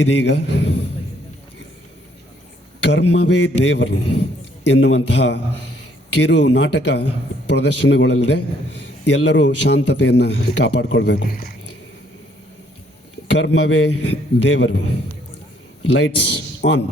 ಇದೀಗ ಕರ್ಮವೇ ದೇವರು ಎನ್ನುವಂತಹ ಕಿರು ನಾಟಕ ಪ್ರದರ್ಶನಗೊಳ್ಳಲಿದೆ. ಎಲ್ಲರೂ ಶಾಂತತೆಯನ್ನು ಕಾಪಾಡಿಕೊಳ್ಬೇಕು. ಕರ್ಮವೇ ದೇವರು. Lights on.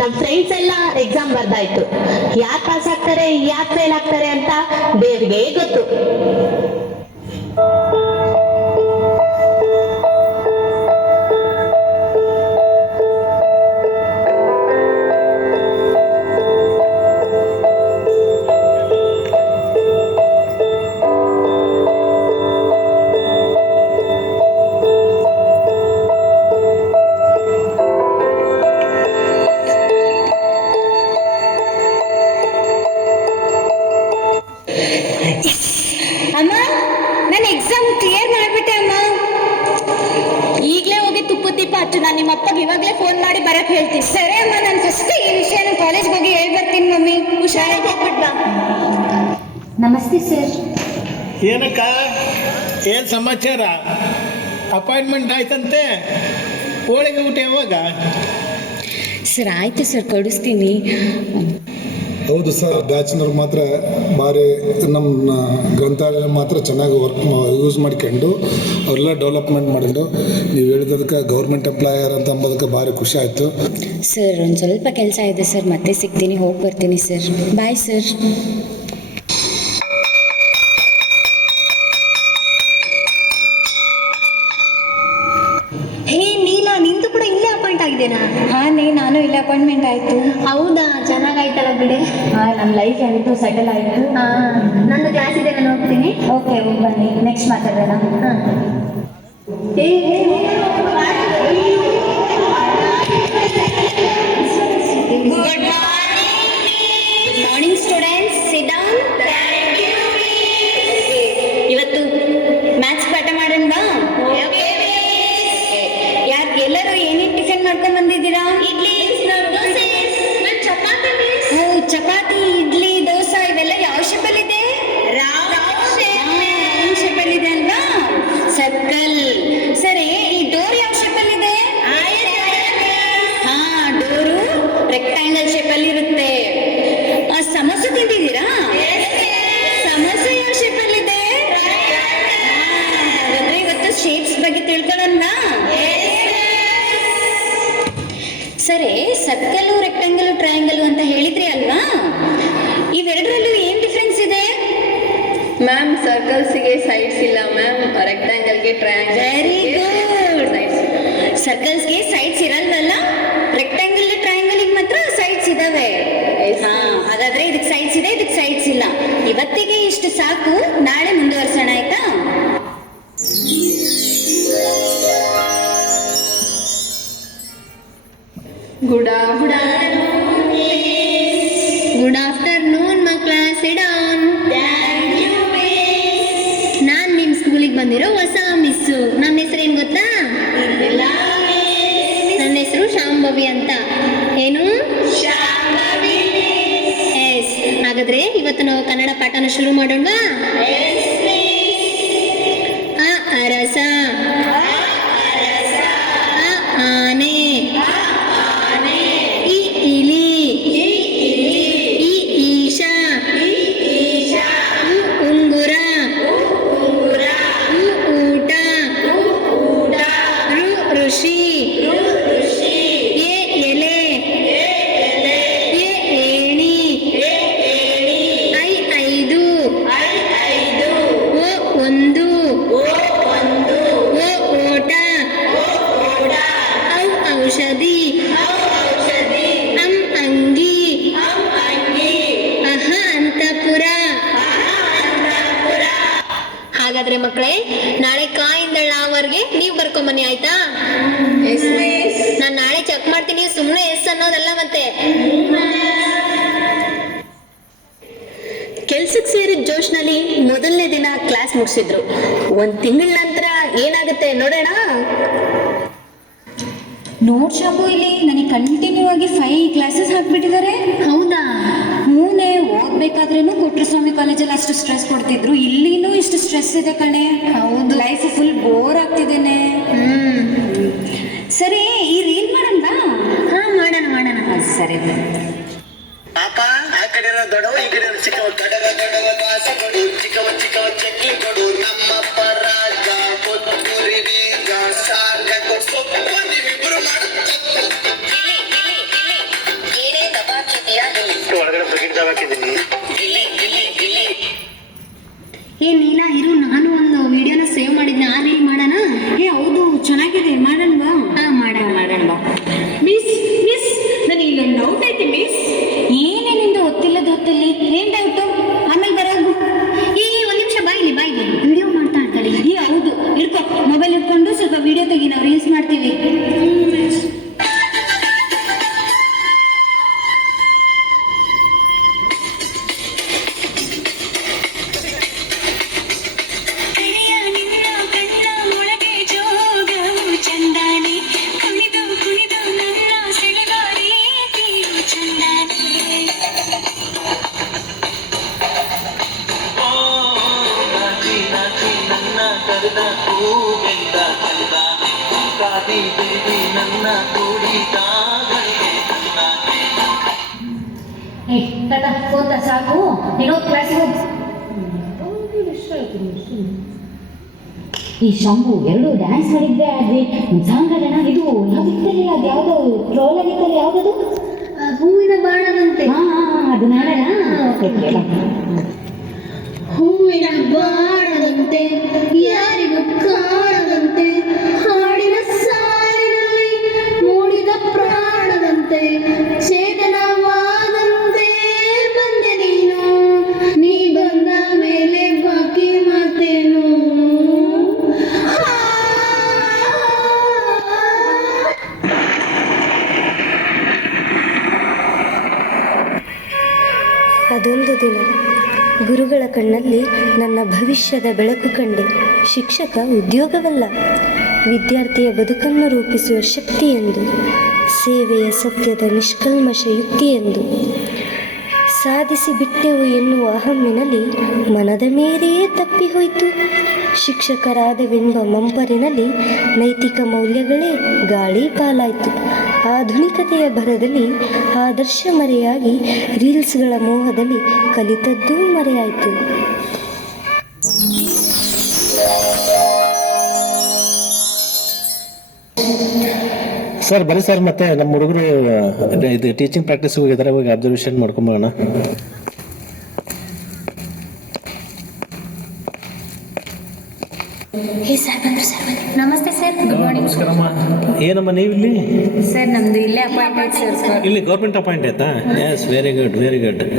ನಮ್ಮ ಫ್ರೆಂಡ್ಸ್ ಎಲ್ಲ ಎಕ್ಸಾಮ್ ಬರ್ದಾಯ್ತು. ಯಾರು ಪಾಸ್ ಆಗ್ತಾರೆ ಯಾರು ಫೇಲ್ ಆಗ್ತಾರೆ ಅಂತ ದೇವ್ರಿಗೆ ಗೊತ್ತು. ಅಮ್ಮ, ನಾನು ಎಕ್ಸಾಮ್ ಕ್ಲಿಯರ್ ಮಾಡ್ಬಿಟ್ಟೆ ಅಮ್ಮ. ಈಗಲೇ ಹೋಗಿ ತುಪ್ಪ ದೀಪ ಹಚ್ಚು. ನಾನು ನಿಮ್ಮ ಅಪ್ಪಗೆ ಇವಾಗಲೇ ಫೋನ್ ಮಾಡಿ ಬರಕ್ ಹೇಳ್ತೀನಿ. ಸರಿ ಅಮ್ಮ, ನಾನು ಫಸ್ಟ್ ಈ ವಿಷಯನ ಕಾಲೇಜ್ ಬಗ್ಗೆ ಹೇಳ್ಬರ್ತೀನಿ ಮಮ್ಮಿ. ಹುಷಾರಾಗಿ ಹೋಗ್ಬಿಟ್ ಬಾ. ನಮಸ್ತೆ ಸರ್. ಏನಕ್ಕ, ಏನು ಸಮಾಚಾರ? ಅಪಾಯಿಂಟ್ಮೆಂಟ್ ಆಯ್ತಂತೆ. ಹೋಳಿಗೆ ಊಟ ಯಾವಾಗ? ಸರ್ ಆಯ್ತು ಸರ್, ಕೊಡಿಸ್ತೀನಿ. ಹೌದು ಸರ್, ಬ್ಯಾಚ್ನವ್ರು ಮಾತ್ರ ಭಾರಿ ನಮ್ಮ ಗ್ರಂಥಾಲಯ ಮಾತ್ರ ಚೆನ್ನಾಗಿ ಯೂಸ್ ಮಾಡ್ಕೊಂಡು ಅವರೆಲ್ಲ ಡೆವಲಪ್ಮೆಂಟ್ ಮಾಡಿದ್ರು. ನೀವು ಹೇಳಿದಕ್ಕೆ ಗೌರ್ಮೆಂಟ್ ಎಂಪ್ಲಾಯರ್ ಅಂತ ಅಂಬೋದಕ್ಕೆ ಭಾರಿ ಖುಷಿ ಆಯಿತು ಸರ್. ಒಂದು ಸ್ವಲ್ಪ ಕೆಲಸ ಇದೆ ಸರ್, ಮತ್ತೆ ಸಿಗ್ತೀನಿ, ಹೋಗಿ ಬರ್ತೀನಿ sir. Bye sir. Hey Neela, ನಿಂದು ಕೂಡ ಇಲ್ಲೇ ಅಪಾಯಿಂಟ್ ಆಗಿದೆನಾ? ಹಾಂ, ನಾನು ಇಲ್ಲಿ ಅಪಾಯಿಂಟ್ಮೆಂಟ್ ಆಯಿತು. ಹೌದಾ, ಚೆನ್ನಾಗಾಯ್ತಲ್ಲ ಬಿಡೆ. ಹಾಂ, ನಮ್ಮ ಲೈಫ್ ಅಂತೂ ಸೆಟಲ್ ಆಯಿತು. ನಂದು ಕ್ಲಾಸ್ ಇದೆ, ನಾನು ಹೋಗ್ತೀನಿ. ಓಕೆ, ಹೋಗಿ ಬನ್ನಿ. ನೆಕ್ಸ್ಟ್ ಮಾತಾಡೋಣ. ಹಾಂ. Good morning students, sit down. ಇವತ್ತು ಮ್ಯಾಥ್ಸ್ ಪಾಠ ಮಾಡೋಣ. ಯಾರು ಎಲ್ಲರೂ ಏನೇನು ಟಿಫಿನ್ ಮಾಡ್ಕೊಂಡು ಬಂದಿದ್ದೀರಾ? ಇಡ್ಲಿ, ದೋಸೆ, ಚಪಾತಿ. ಚಪಾತಿ, ಇಡ್ಲಿ, ದೋಸೆ ಇವೆಲ್ಲ ಯಾವ ಶೇಪಲ್ಲಿದೆ? ರೌಂಡ್ ಶೇಪಲ್ಲಿದೆ ಅಲ್ವಾ? ಸರ್ಕಲ್. ಸರಿ, ಈ ಡೋರ್ ಯಾವ ಶೇಪಲ್ಲಿದೆ? ಹಾಂ, ಡೋರು ರೆಕ್ಟ್ಯಾಂಗಲ್ ಶೇಪಲ್ಲಿ ಇರುತ್ತೆ. ಸಮೋಸೆ ತಿಂದಿದ್ದೀರಾ? ಸಮೋಸೆ ಯಾವ ಶೇಪಲ್ಲಿದೆ? ಹಾಗಾದ್ರೆ ಇವತ್ತು ಶೇಪ್ಸ್ ಬಗ್ಗೆ ತಿಳ್ಕೊಳ್ಳೋಣ. ಸರಿ, ಸರ್ಕಲ್, ರೆಕ್ಟ್ಯಾಂಗಲ್, ಟ್ರಯಾಂಗಲ್ ಅಂತ ಹೇಳಿದ್ರಿ ಅಲ್ವಾ? ಇವೆರಡರಲ್ಲೂ ಏನ್ ಡಿಫ್ರೆನ್ಸ್ ಇದೆ? ಮ್ಯಾಮ್, ಸರ್ಕಲ್ಸ್ಗೆ ಸೈಡ್ಸ್ ಇಲ್ಲ ಮ್ಯಾಮ್, ರೆಕ್ಟ್ಯಾಂಗಲ್ಗೆ ಟ್ರಯಾಂಗಲ್. Very good. ಸರ್ಕಲ್ಸ್ಗೆ ಸೈಡ್ಸ್ ಇರಲ್ವಲ್ಲ, ರೆಕ್ಟ್ಯಾಂಗಲ್ ಟ್ರಯಾಂಗಲ್ಗೆ ಮಾತ್ರ ಸೈಡ್ಸ್ ಇದಾವೆ. ಹಾಗಾದ್ರೆ ಇದಕ್ಕೆ ಸೈಡ್ಸ್ ಇದೆ, ಇದಕ್ಕೆ ಸಾಕು, ನಾಳೆ ಮುಂದುವರ್ಸೋಣ ಆಯ್ತಾ? ಗುಡ್ ಆಫ್ಟರ್ನೂನ್ ಮಕ್ಕಳ, ಸಿಟ್ ಡೌನ್. ನಾನ್ ನಿಮ್ ಸ್ಕೂಲಿಗೆ ಬಂದಿರೋ ಹೊಸ ಮಿಸ್ಸು. ನನ್ನ ಹೆಸರು ಏನ್ ಗೊತ್ತಾ? ನನ್ನ ಹೆಸರು ಶಾಂಭವಿ ಅಂತ. ಏನು? ಎಸ್. ಹಾಗಾದ್ರೆ ಇವತ್ತು ನಾವು ಕನ್ನಡ ಪಾಠನ ಶುರು ಮಾಡೋಣವಾ? ಅ ಅರಸ, ಅ ಆನೆ, ಇ ಇಲಿ, ಇ ಈಶ, ಉ ಉಂಗುರ, ಉ ಊಟ, ಋ ಋಷಿ, ಎ ಎಲೆ, ಎ ಏಣಿ, ಐ ಐದು, ಓ ಒಂದು, ಓ ಓಟ, ಔ ಔಷಧಿ, ಅಂ ಅಂಗಿ, ಅಹ ಅಂತಪುರ. ಹಾಗಾದ್ರೆ ಮಕ್ಕಳೇ, ನಾಳೆ ಕಾಯಿಂದ ಳವರೆಗೆ ನೀವು ಬರ್ಕೊಂಬನ್ನಿ ಆಯ್ತಾ? ನಾನು ನಾಳೆ ಚೆಕ್ ಮಾಡ್ತೀನಿ, ಸುಮ್ಮನೆ ಎಸ್ ಅನ್ನೋದಲ್ಲ ಮತ್ತೆ. ಕೆಲ್ಸಕ್ಕೆ ಸೇರಿದ ಜೋಶ್ನಲ್ಲಿ ಮೊದಲನೇ ದಿನ ಕ್ಲಾಸ್ ಮುಗಿಸಿದ್ರು. 1 ತಿಂಗಳ ನಂತರ ಏನಾಗುತ್ತೆ ನೋಡೋಣ. ನೋಟ್ ಶಾಪು ಇಲ್ಲಿ ನನಗೆ ಕಂಟಿನ್ಯೂ ಆಗಿ 5 ಕ್ಲಾಸಸ್ ಹಾಕ್ಬಿಟ್ಟಿದ್ದಾರೆ. ಹೌದಾ? ಮೂನೆ ಓದ್ಬೇಕಾದ್ರೂ ಕೊಟ್ರಸ್ವಾಮಿ ಕಾಲೇಜಲ್ಲಿ ಅಷ್ಟು ಸ್ಟ್ರೆಸ್ ಕೊಡ್ತಿದ್ರು, ಇಲ್ಲಿನೂ ಇಷ್ಟು ಸ್ಟ್ರೆಸ್ ಇದೆ ಕಣೆ. ಹೌದು. ಲೈಫ್ ಫುಲ್ ಬೋರ್ ಆಗ್ತಿದ್ದೇನೆ. ಸರಿ, ಈ ರೀಲ್ ಮಾಡೋಣ. ಹಾ, ಮಾಡೋಣ. ಸರಿ. ಪಾಪ ಆ ಕಡೆ ದೊಡ್ಡವ, ಈ ಕಡೆ ಚಿಕ್ಕವ, ದೊಡ್ಡವ ಬಾಸ ಕೊಡು, ಚಿಕ್ಕವ ಚಕ್ಲಿ ಕೊಡು, ನಮ್ಮಪ್ಪ ರಾಜ ಕೊತ್ತೂರಿ ಬೀಗ ಸಾಗ ಸೊಪ್ಪು ನೀವಿಬ್ರು ಏನೇ ದಬಾಕಿದ್ಯಾ? ಒಳಗಡೆ ಬಕೆಟ್ ದಬಾಕಿದ್ದೀನಿ. ಗಿಲ್ಲಿ ಏ ನೀಲಾ, ಇರು, ನಾನು ಒಂದು ವಿಡಿಯೋನ ಸೇವ್ ಮಾಡಿದ್ದೆ, ಆ ರೀಲ್ ಮಾಡೋಣ. ಹೌದು, ಚೆನ್ನಾಗಿದೆ, ಮಾಡೋಣವಾ? ಹಾ, ಮಾಡೋಣ. ಮಿಸ್ ನನಗೆ ಇಲ್ಲೊಂದು ಡೌಟ್ ಐತಿ ಮಿಸ್. ಏನೇ ನಿಂದು ಗೊತ್ತಿಲ್ಲದ ಹೊತ್ತಲ್ಲಿ ಏನ್ ಡೌಟು? ಆಮೇಲೆ ಬರೋದು. ಒಂದ್ ನಿಮಿಷ ಬಾಯ್ಲಿ ವಿಡಿಯೋ ಮಾಡ್ತಾ ಇರ್ತಾಳೆ. ಹೌದು, ಇಡ್ಕೊ, ಮೊಬೈಲ್ ಇಟ್ಕೊಂಡು ಸ್ವಲ್ಪ ವಿಡಿಯೋ ತೆಗಿ, ನಾವು ರೀಲ್ಸ್ ಮಾಡ್ತೀವಿ. ಸಾಕು, ನೀನು ಕ್ಲಾಸಿಗೆ ಹೋಗಿ. ಈ ಶಂಭು 2 ಡ್ಯಾನ್ಸ್ ಮಾಡಿದ್ದೆ, ಆದ್ರೆ ಸಾಂಗಣ ಇದು ಯಾವ್ದಿತ್ತಲ್ಲ, ಅದು ಯಾವ್ದೋ ಟ್ರೋಲ್ ಆಗಿತ್ತಲ್ಲ, ಯಾವ್ದದು? ಹೂವಿನ ಬಾಣದಂತೆ. ಹಾ, ಅದು ನಾಡಣ. ಹೂವಿನ ಬಾಣದಂತೆ ಯಾರಿಗೂ ಕಾಣದಂತೆ, ಹಾಡಿನ ಸಾಲಿನಲ್ಲಿ ಮೂಡಿದ ಪ್ರಾಣದಂತೆ, ಚೇತನವಾದಂತೆ ಬಂದೆ ನೀನು, ನೀ ಬಂದ ಮೇಲೆ ಬಾಕಿ ಮಾತೇನು. ಅದೊಂದು ದಿನ ಗುರುಗಳ ಕಣ್ಣಲ್ಲಿ ನನ್ನ ಭವಿಷ್ಯದ ಬೆಳಕು ಕಂಡೆ. ಶಿಕ್ಷಕ ಉದ್ಯೋಗವಲ್ಲ, ವಿದ್ಯಾರ್ಥಿಯ ಬದುಕನ್ನು ರೂಪಿಸುವ ಶಕ್ತಿ ಎಂದು, ಸೇವೆಯ ಸತ್ಯದ ನಿಷ್ಕಲ್ಮಶ ಯುಕ್ತಿ ಎಂದು. ಸಾಧಿಸಿ ಬಿಟ್ಟೆವು ಎನ್ನುವ ಅಹಮ್ಮಿನಲ್ಲಿ ಮನದ ಮೇರೆಯೇ ತಪ್ಪಿ ಹೋಯಿತು. ಶಿಕ್ಷಕರಾದವೆಂಬ ಮಂಪರಿನಲ್ಲಿ ನೈತಿಕ ಮೌಲ್ಯಗಳೇ ಗಾಳಿ ಪಾಲಾಯಿತು. ಆಧುನಿಕತೆಯ ಭರದಲ್ಲಿ ಆದರ್ಶ ಮರೆಯಾಗಿ ರೀಲ್ಸ್ಗಳ ಮೋಹದಲ್ಲಿ ಕಲಿತದ್ದೂ ಮರೆಯಾಯಿತು. ಸರ್ ಬರೀ ಸರ್, ಮತ್ತೆ ನಮ್ಮ ಹುಡುಗರು ಇದು ಟೀಚಿಂಗ್ ಪ್ರಾಕ್ಟೀಸ್ ಹೋಗಿದ್ದಾರೆ, ಹೋಗಿ ಅಬ್ಸರ್ವೇಷನ್ ಮಾಡ್ಕೊಂಬೋಣ. ನಮಸ್ತೆ ಸರ್. Good morning. ನಮಸ್ಕಾರಮ್ಮ. ಏನಮ್ಮ ನೀವು ಇಲ್ಲಿ? ಸರ್ ನಮ್ದು ಇಲ್ಲೇ ಅಪಾಯಿಂಟ್ಮೆಂಟ್ ಸರ್. ಇಲ್ಲಿ ಗೌರ್ಮೆಂಟ್ ಅಪಾಯಿಂಟ್ ಆಯ್ತಾ? Yes, very good.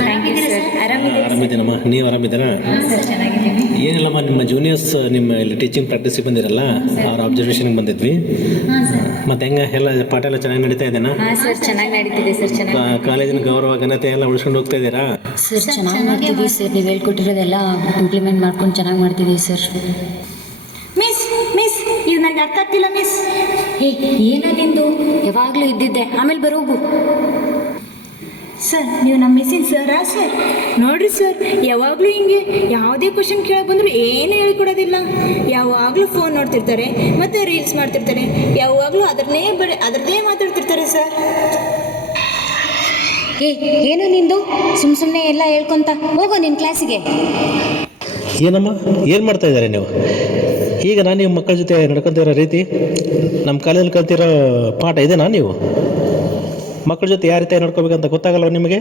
Thank you sir. ಆರಾಮಿದ್ದೀರಾ? ಆರಾಮಿದ್ದೀನಮ್ಮ, ನೀವು ಆರಾಮಿದ್ದೀರಾ? ಸರ್ ಚೆನ್ನಾಗಿದ್ದೀನಿ. ಏನಿಲ್ಲಮ್ಮ, ನಿಮ್ಮ ಜೂನಿಯರ್ಸ್ ನಿಮ್ಮ ಇಲ್ಲಿ ಟೀಚಿಂಗ್ ಪ್ರಾಕ್ಟೀಸಿಗೆ ಬಂದಿರಲ್ಲ, ಅವ್ರ ಅಬ್ಸರ್ವೇಷನ್ಗೆ ಬಂದಿದ್ವಿ. ಹಾಂ ಸರ್. ಮತ್ತು ಹೆಂಗೆ ಎಲ್ಲ ಪಾಠ ಎಲ್ಲ ಚೆನ್ನಾಗಿ ನಡೀತಾ ಇದೆನಾ? ಹಾಂ ಸರ್ ಚೆನ್ನಾಗಿ ನಡೀತಿದೆ ಸರ್. ಚೆನ್ನಾಗಿ ಕಾಲೇಜಿನ ಗೌರವ ಘನತೆ ಎಲ್ಲ ಉಳಿಸ್ಕೊಂಡು ಹೋಗ್ತಾ ಇದ್ದೀರಾ? ಸರ್ ಚೆನ್ನಾಗಿ ಮಾಡ್ತಿದ್ದೀವಿ ಸರ್. ನೀವು ಹೇಳ್ಕೊಟ್ಟಿರೋದೆಲ್ಲ ಇಂಪ್ಲಿಮೆಂಟ್ ಮಾಡ್ಕೊಂಡು ಚೆನ್ನಾಗಿ ಮಾಡ್ತಿದ್ದೀವಿ ಸರ್. ಮಿಸ್ ಮಿಸ್ ಇದು ನನಗೆ ಅರ್ಥ ಆಗ್ತಿಲ್ಲ ಮಿಸ್. ಹೇ ಏನೋ ನಿಂದು ಯಾವಾಗಲೂ ಇದ್ದಿದ್ದೆ, ಆಮೇಲೆ ಬರೋಗು. ಸರ್ ನೀವು ನಮ್ಮ ಮಿಸ್ಸಿನ ಸರಾ ಸರ್? ನೋಡ್ರಿ ಸರ್, ಯಾವಾಗಲೂ ಹಿಂಗೆ ಯಾವುದೇ ಕ್ವಶನ್ ಕೇಳಕ್ಕೆ ಬಂದರೂ ಏನು ಹೇಳ್ಕೊಡೋದಿಲ್ಲ. ಯಾವಾಗಲೂ ಫೋನ್ ನೋಡ್ತಿರ್ತಾರೆ ಮತ್ತು ರೀಲ್ಸ್ ಮಾಡ್ತಿರ್ತಾರೆ. ಯಾವಾಗಲೂ ಅದರದ್ದೇ ಮಾತಾಡ್ತಿರ್ತಾರೆ ಸರ್. ಹೇ ಏನೋ ನಿಂದು ಸುಮ್ಮನೆ ಎಲ್ಲ ಹೇಳ್ಕೊಂತ ಹೋಗೋ ನಿನ್ನ ಕ್ಲಾಸಿಗೆ. ಏನಮ್ಮ, ಏನು ಮಾಡ್ತಾ ಇದ್ದಾರೆ ನೀವು? ಈಗ ನಾನು ನಿಮ್ಮ ಮಕ್ಕಳ ಜೊತೆ ನಡ್ಕೊತಿರೋ ರೀತಿ, ನಮ್ಮ ಕಾಲೇಜಲ್ಲಿ ಕಲ್ತಿರೋ ಪಾಠ ಇದೆನಾ? ನೀವು ಮಕ್ಕಳ ಜೊತೆ ಯಾವ ರೀತಿ ನಡ್ಕೋಬೇಕಂತ ಗೊತ್ತಾಗಲ್ಲ ನಿಮಗೆ?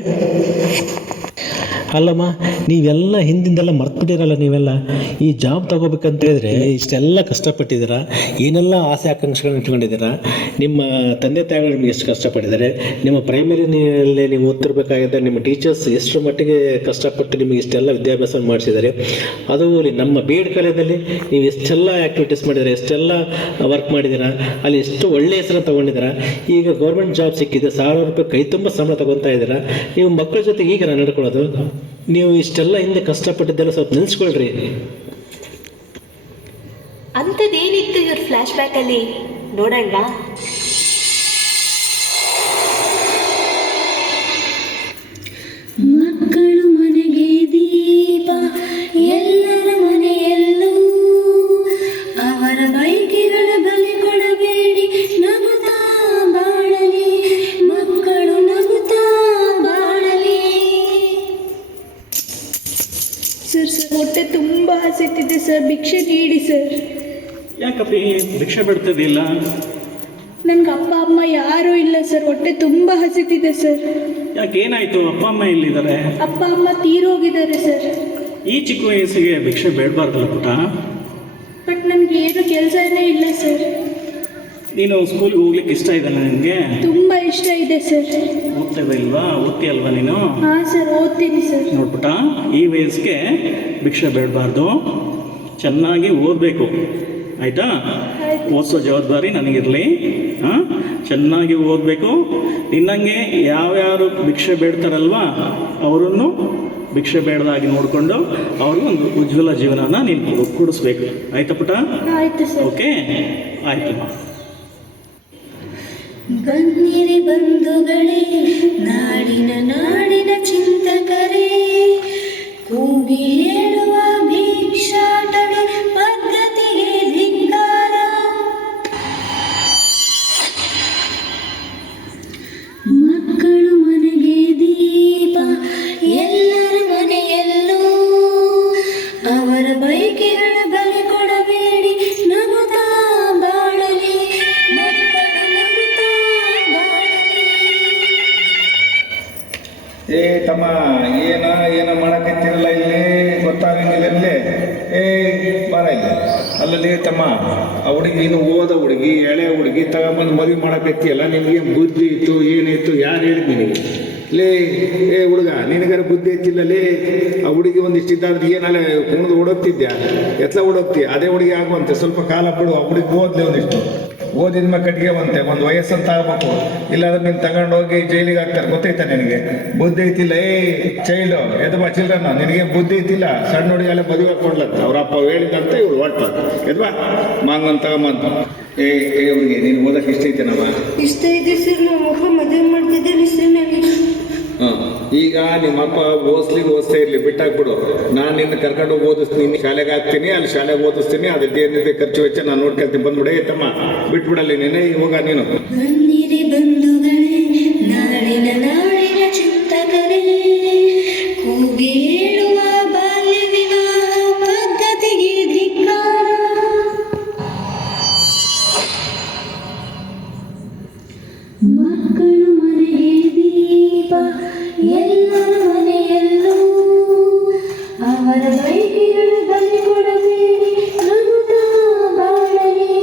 ಅಲ್ಲಮ್ಮ, ನೀವೆಲ್ಲ ಹಿಂದಿಂದೆಲ್ಲ ಮರ್ತ್ಬಿಟ್ಟಿರಲ್ಲ. ನೀವೆಲ್ಲ ಈ ಜಾಬ್ ತೊಗೋಬೇಕಂತ ಹೇಳಿದ್ರೆ ಇಷ್ಟೆಲ್ಲ ಕಷ್ಟಪಟ್ಟಿದ್ದೀರಾ, ಏನೆಲ್ಲ ಆಸೆ ಆಕಾಂಕ್ಷೆಗಳನ್ನ ಇಟ್ಕೊಂಡಿದ್ದೀರಾ. ನಿಮ್ಮ ತಂದೆ ತಾಯಿಗಳು ನಿಮಗೆ ಎಷ್ಟು ಕಷ್ಟಪಟ್ಟಿದ್ದಾರೆ, ನಿಮ್ಮ ಪ್ರೈಮರಿನಲ್ಲಿ ನೀವು ಓದ್ತಿರ್ಬೇಕಾಗಿದ್ದರೆ ನಿಮ್ಮ ಟೀಚರ್ಸ್ ಎಷ್ಟರ ಮಟ್ಟಿಗೆ ಕಷ್ಟಪಟ್ಟು ನಿಮಗೆ ಇಷ್ಟೆಲ್ಲ ವಿದ್ಯಾಭ್ಯಾಸ ಮಾಡಿಸಿದ್ದಾರೆ. ಅದು ನಮ್ಮ ಬಿ ಎಡ್ ಕಾಲೇಜಲ್ಲಿ ನೀವು ಎಷ್ಟೆಲ್ಲ ಆ್ಯಕ್ಟಿವಿಟೀಸ್ ಮಾಡಿದ್ದೀರಾ, ಎಷ್ಟೆಲ್ಲ ವರ್ಕ್ ಮಾಡಿದ್ದೀರಾ, ಅಲ್ಲಿ ಎಷ್ಟು ಒಳ್ಳೆಯ ಹೆಸರು ತೊಗೊಂಡಿದ್ದೀರಾ. ಈಗ ಗೌರ್ಮೆಂಟ್ ಜಾಬ್ ಸಿಕ್ಕಿದೆ, 1000 ರೂಪಾಯಿ ಕೈ ತುಂಬ ಸಂಬಳ ತೊಗೊತಾ ಇದ್ದೀರಾ. ನೀವು ಮಕ್ಕಳ ಜೊತೆ ಈಗ ನಾನು ನಡ್ಕೊಳ್ಳೋದು, ನೀವು ಇಷ್ಟೆಲ್ಲ ಹಿಂದೆ ಕಷ್ಟಪಟ್ಟಿದ್ದೆಲ್ಲ ಸ್ವಲ್ಪ ನಿಲ್ಲಿಸ್ಕೊಳ್ರಿ. ಅಂಥದ್ದೇನಿತ್ತು ಇವ್ರ ಫ್ಲ್ಯಾಶ್ ಬ್ಯಾಕಲ್ಲಿ ನೋಡೋಣ. ಮಕ್ಕಳು ಮನೆಗೆ ದೀಪ, ಎಲ್ಲರ ಮನೆಯಲ್ಲೂ ಅವರ ಬೈಕಿಗಳ ಬಲಿ ಕೊಡಬೇಡಿ, ನಗುತ್ತಾ ಬಾಳಲಿ ಮಕ್ಕಳು, ನಗುತ್ತಾ ಬಾಳಲಿ. ಸರ್ ಹೊಟ್ಟೆ ತುಂಬ ಹಸಿತಿದೆ ಸರ್, ಭಿಕ್ಷೆ ನೀಡಿ ಸರ್. ಯಾಕಪ್ಪಿ ಭಿಕ್ಷೆ ಬಿಡ್ತಿದ್ದಿಲ್ಲ? ನನಗೆ ಅಪ್ಪ ಅಮ್ಮ ಯಾರೂ ಇಲ್ಲ ಸರ್, ಹೊಟ್ಟೆ ತುಂಬ ಹಸಿತಿದೆ ಸರ್. ಯಾಕೆ ಏನಾಯ್ತು? ಅಪ್ಪ ಅಮ್ಮ ಎಲ್ಲಿದ್ದಾರೆ? ಅಪ್ಪ ಅಮ್ಮ ತೀರೋಗಿದ್ದಾರೆ ಸರ್. ಈ ಚಿಕ್ಕ ವಯಸ್ಸಿಗೆ ಭಿಕ್ಷೆ ಬೇಡಬಾರ್ದಲ್ಲ ಪುಟ? ಬಟ್ ನನಗೆ ಏನು ಕೆಲಸನೇ ಇಲ್ಲ ಸರ್. ನೀನು ಸ್ಕೂಲ್ಗೆ ಹೋಗ್ಲಿಕ್ಕೆ ಇಷ್ಟ ಇದೆಯಲ್ಲ ನಿನಗೆ? ತುಂಬ ಇಷ್ಟ ಇದೆ ಸರ್. ಓದ್ತೇವೆ ಇಲ್ವಾ? ಓದ್ತೀಯ ಅಲ್ವಾ ನೀನು? ಹಾಂ ಸರ್, ಓದ್ತೀನಿ ಸರ್. ನೋಡ್ಪುಟ, ಈ ವಯಸ್ಸಿಗೆ ಭಿಕ್ಷೆ ಬೇಡಬಾರ್ದು, ಚೆನ್ನಾಗಿ ಓದಬೇಕು, ಆಯಿತಾ? ಓದಿಸೋ ಜವಾಬ್ದಾರಿ ನನಗಿರಲಿ. ಹಾಂ, ಚೆನ್ನಾಗಿ ಓದಬೇಕು. ನಿನ್ನಂಗೆ ಯಾವ್ಯಾರು ಭಿಕ್ಷೆ ಬೇಡ್ತಾರಲ್ವ ಅವರನ್ನು ಭಿಕ್ಷೆ ಬೇಡದಾಗಿ ನೋಡಿಕೊಂಡು ಅವ್ರಿಗೂ ಒಂದು ಉಜ್ವಲ ಜೀವನನ ನೀನು ಕೊಡಿಸ್ಬೇಕು, ಆಯ್ತಾ ಪುಟ? ಆಯಿತು ಸರ್. ಓಕೆ, ಆಯ್ತಮ್ಮ. ಬನ್ನಿರಿ ಬಂಧುಗಳೇ, ನಾಡಿನ ಚಿಂತಕರೇ, ಕೂಗಿ ಹೇಳುವ ಭಿಕ್ಷಾಟನೆ ಪದ್ಧತಿಗೆ ಧಿಕ್ಕಾರ. ಮಕ್ಕಳು ಮನೆಗೆ ದೀಪ, ಎಲ್ಲರ ಮನೆಯಲ್ಲೂ ಅವರ ಬೈಕಿಗಳ ಬಲಿ ಕೊಡಬೇಡಿ, ನಗುತ್ತಾ ಬಾಳಲಿ ಮಕ್ಕಳು, ನಗುತ್ತಾ ಬಾಳಲಿ. ಏ ತಮ್ಮ, ಏನ ಮಾಡಕತ್ತಿರಲ್ಲ ಇಲ್ಲಿ, ಗೊತ್ತಾಗಂಗಿಲ್ಲ ಇಲ್ಲೇ. ಏ ಬಾರ ಇಲ್ಲಿ. ಅಲ್ಲಲ್ಲಿ ತಮ್ಮ, ಆ ಹುಡುಗಿ ಇದು ಓದ ಹುಡುಗಿ, ಎಳೆ ಹುಡುಗಿ ತಗೊಂಬಂದು ಮದುವೆ ಮಾಡಕತ್ತಿಯಲ್ಲ, ನಿನಗೆ ಬುದ್ಧಿ ಇತ್ತು ಏನಿತ್ತು? ಯಾರು ಹೇಳಿದ್ ನಿನಗೆ? ಲೇ ಏ ಹುಡುಗ, ನಿನಗಾರ ಬುದ್ಧಿ ಐತಿಲ್ಲ ಲೇ? ಆ ಹುಡುಗಿ ಒಂದಿಷ್ಟು ಇದ್ದಾದ್ರೆ ಏನಲ್ಲ ಕುಣಿದು ಓಡೋಗ್ತಿದ್ಯಾ? ಎತ್ಲ ಓಡೋಗ್ತೀಯ? ಅದೇ ಹುಡುಗಿ ಆಗುವಂತೆ, ಸ್ವಲ್ಪ ಕಾಲ ಬಿಡು. ಆ ಹುಡುಗಿ ಓದ್ಲಿ, ಒಂದಿಷ್ಟು ಓದಿದ ಮೇಲೆ ಕಟ್ಟಿಗೆ ಬಂತೆ, ಒಂದು ವಯಸ್ಸಂತ ಆಗ್ಬೇಕು. ಇಲ್ಲಾಂದ್ರೆ ನೀನು ತಗೊಂಡೋಗಿ ಜೈಲಿಗೆ ಹಾಕ್ತಾರೆ, ಗೊತ್ತೈತ ನಿನಗೆ? ಬುದ್ಧಿ ಐತಿಲ್ಲ? ಏ ಚೈಲ್ಡು, ಎದ್ಬಾ ಚಿಲ್ಡ್ರನ್ನ, ನಿನಗೆ ಬುದ್ಧಿ ಐತಿಲ್ಲ? ಸಣ್ಣ ಹುಡುಗಿ ಅಲ್ಲೇ ಮದುವೆ ಕೊಡ್ಲತ್ತ ಅವ್ರಪ್ಪ ಹೇಳಿದಂತ ಇವಳು ಹೊಟ್ಲ. ಎದ್ಬಾ ಮಾಂಗನ್ ತಗೊಂಬಂತ. ಏ ಹುಡುಗಿ, ನೀನು ಓದಕ್ಕೆ ಇಷ್ಟ ಐತೆನವ? ಇಷ್ಟ ಇದೆ ಸರ್, ನಮ್ಮ ಅಪ್ಪ ಮದುವೆ ಮಾಡ್ತಿದ್ದೇನೆ ಸರ್ ನನಗೆ. ಹಾಂ, ಈಗ ನಿಮ್ಮಪ್ಪ ಓದಿಸ್ತಾ ಇರಲಿ, ಬಿಟ್ಟಾಕ್ಬಿಡು. ನಾನು ನಿನ್ನ ಕರ್ಕೊಂಡು ಓದಿಸ್ತೀನಿ, ಶಾಲೆಗೆ ಹಾಕ್ತೀನಿ, ಅಲ್ಲಿ ಶಾಲೆಗೆ ಓದಿಸ್ತೀನಿ, ಅದೇನಿದೆ ಖರ್ಚು ವೆಚ್ಚ ನಾನು ನೋಡ್ಕೊಳ್ತೀನಿ. ಬಂದ್ಬಿಡೇ ತಮ್ಮ, ಬಿಟ್ಬಿಡಲ್ಲಿ ನೀನೇ ಇವಾಗ ನೀನು. ಬನ್ನಿರಿ ಬಂಧುಗಳೇ, ನಾಡಿನ ಚಿಂತಕರೇ, ಕೂಗಿ ಹೇಳುವ ಬಾಲ್ಯ ವಿವಾಹ ಪದ್ಧತಿಗೆ ಧಿಕ್ಕಾರ. ಮಕ್ಕಳು ಮನೆಗೆ ದೀಪ, ಎಲ್ಲರ ಮನೆಯಲ್ಲೂ ಅವರ ಬೈಕಿಗಳ ಬಲಿ ಕೊಡಬೇಡಿ, ನಗುತ್ತಾ ಬಾಳಲಿ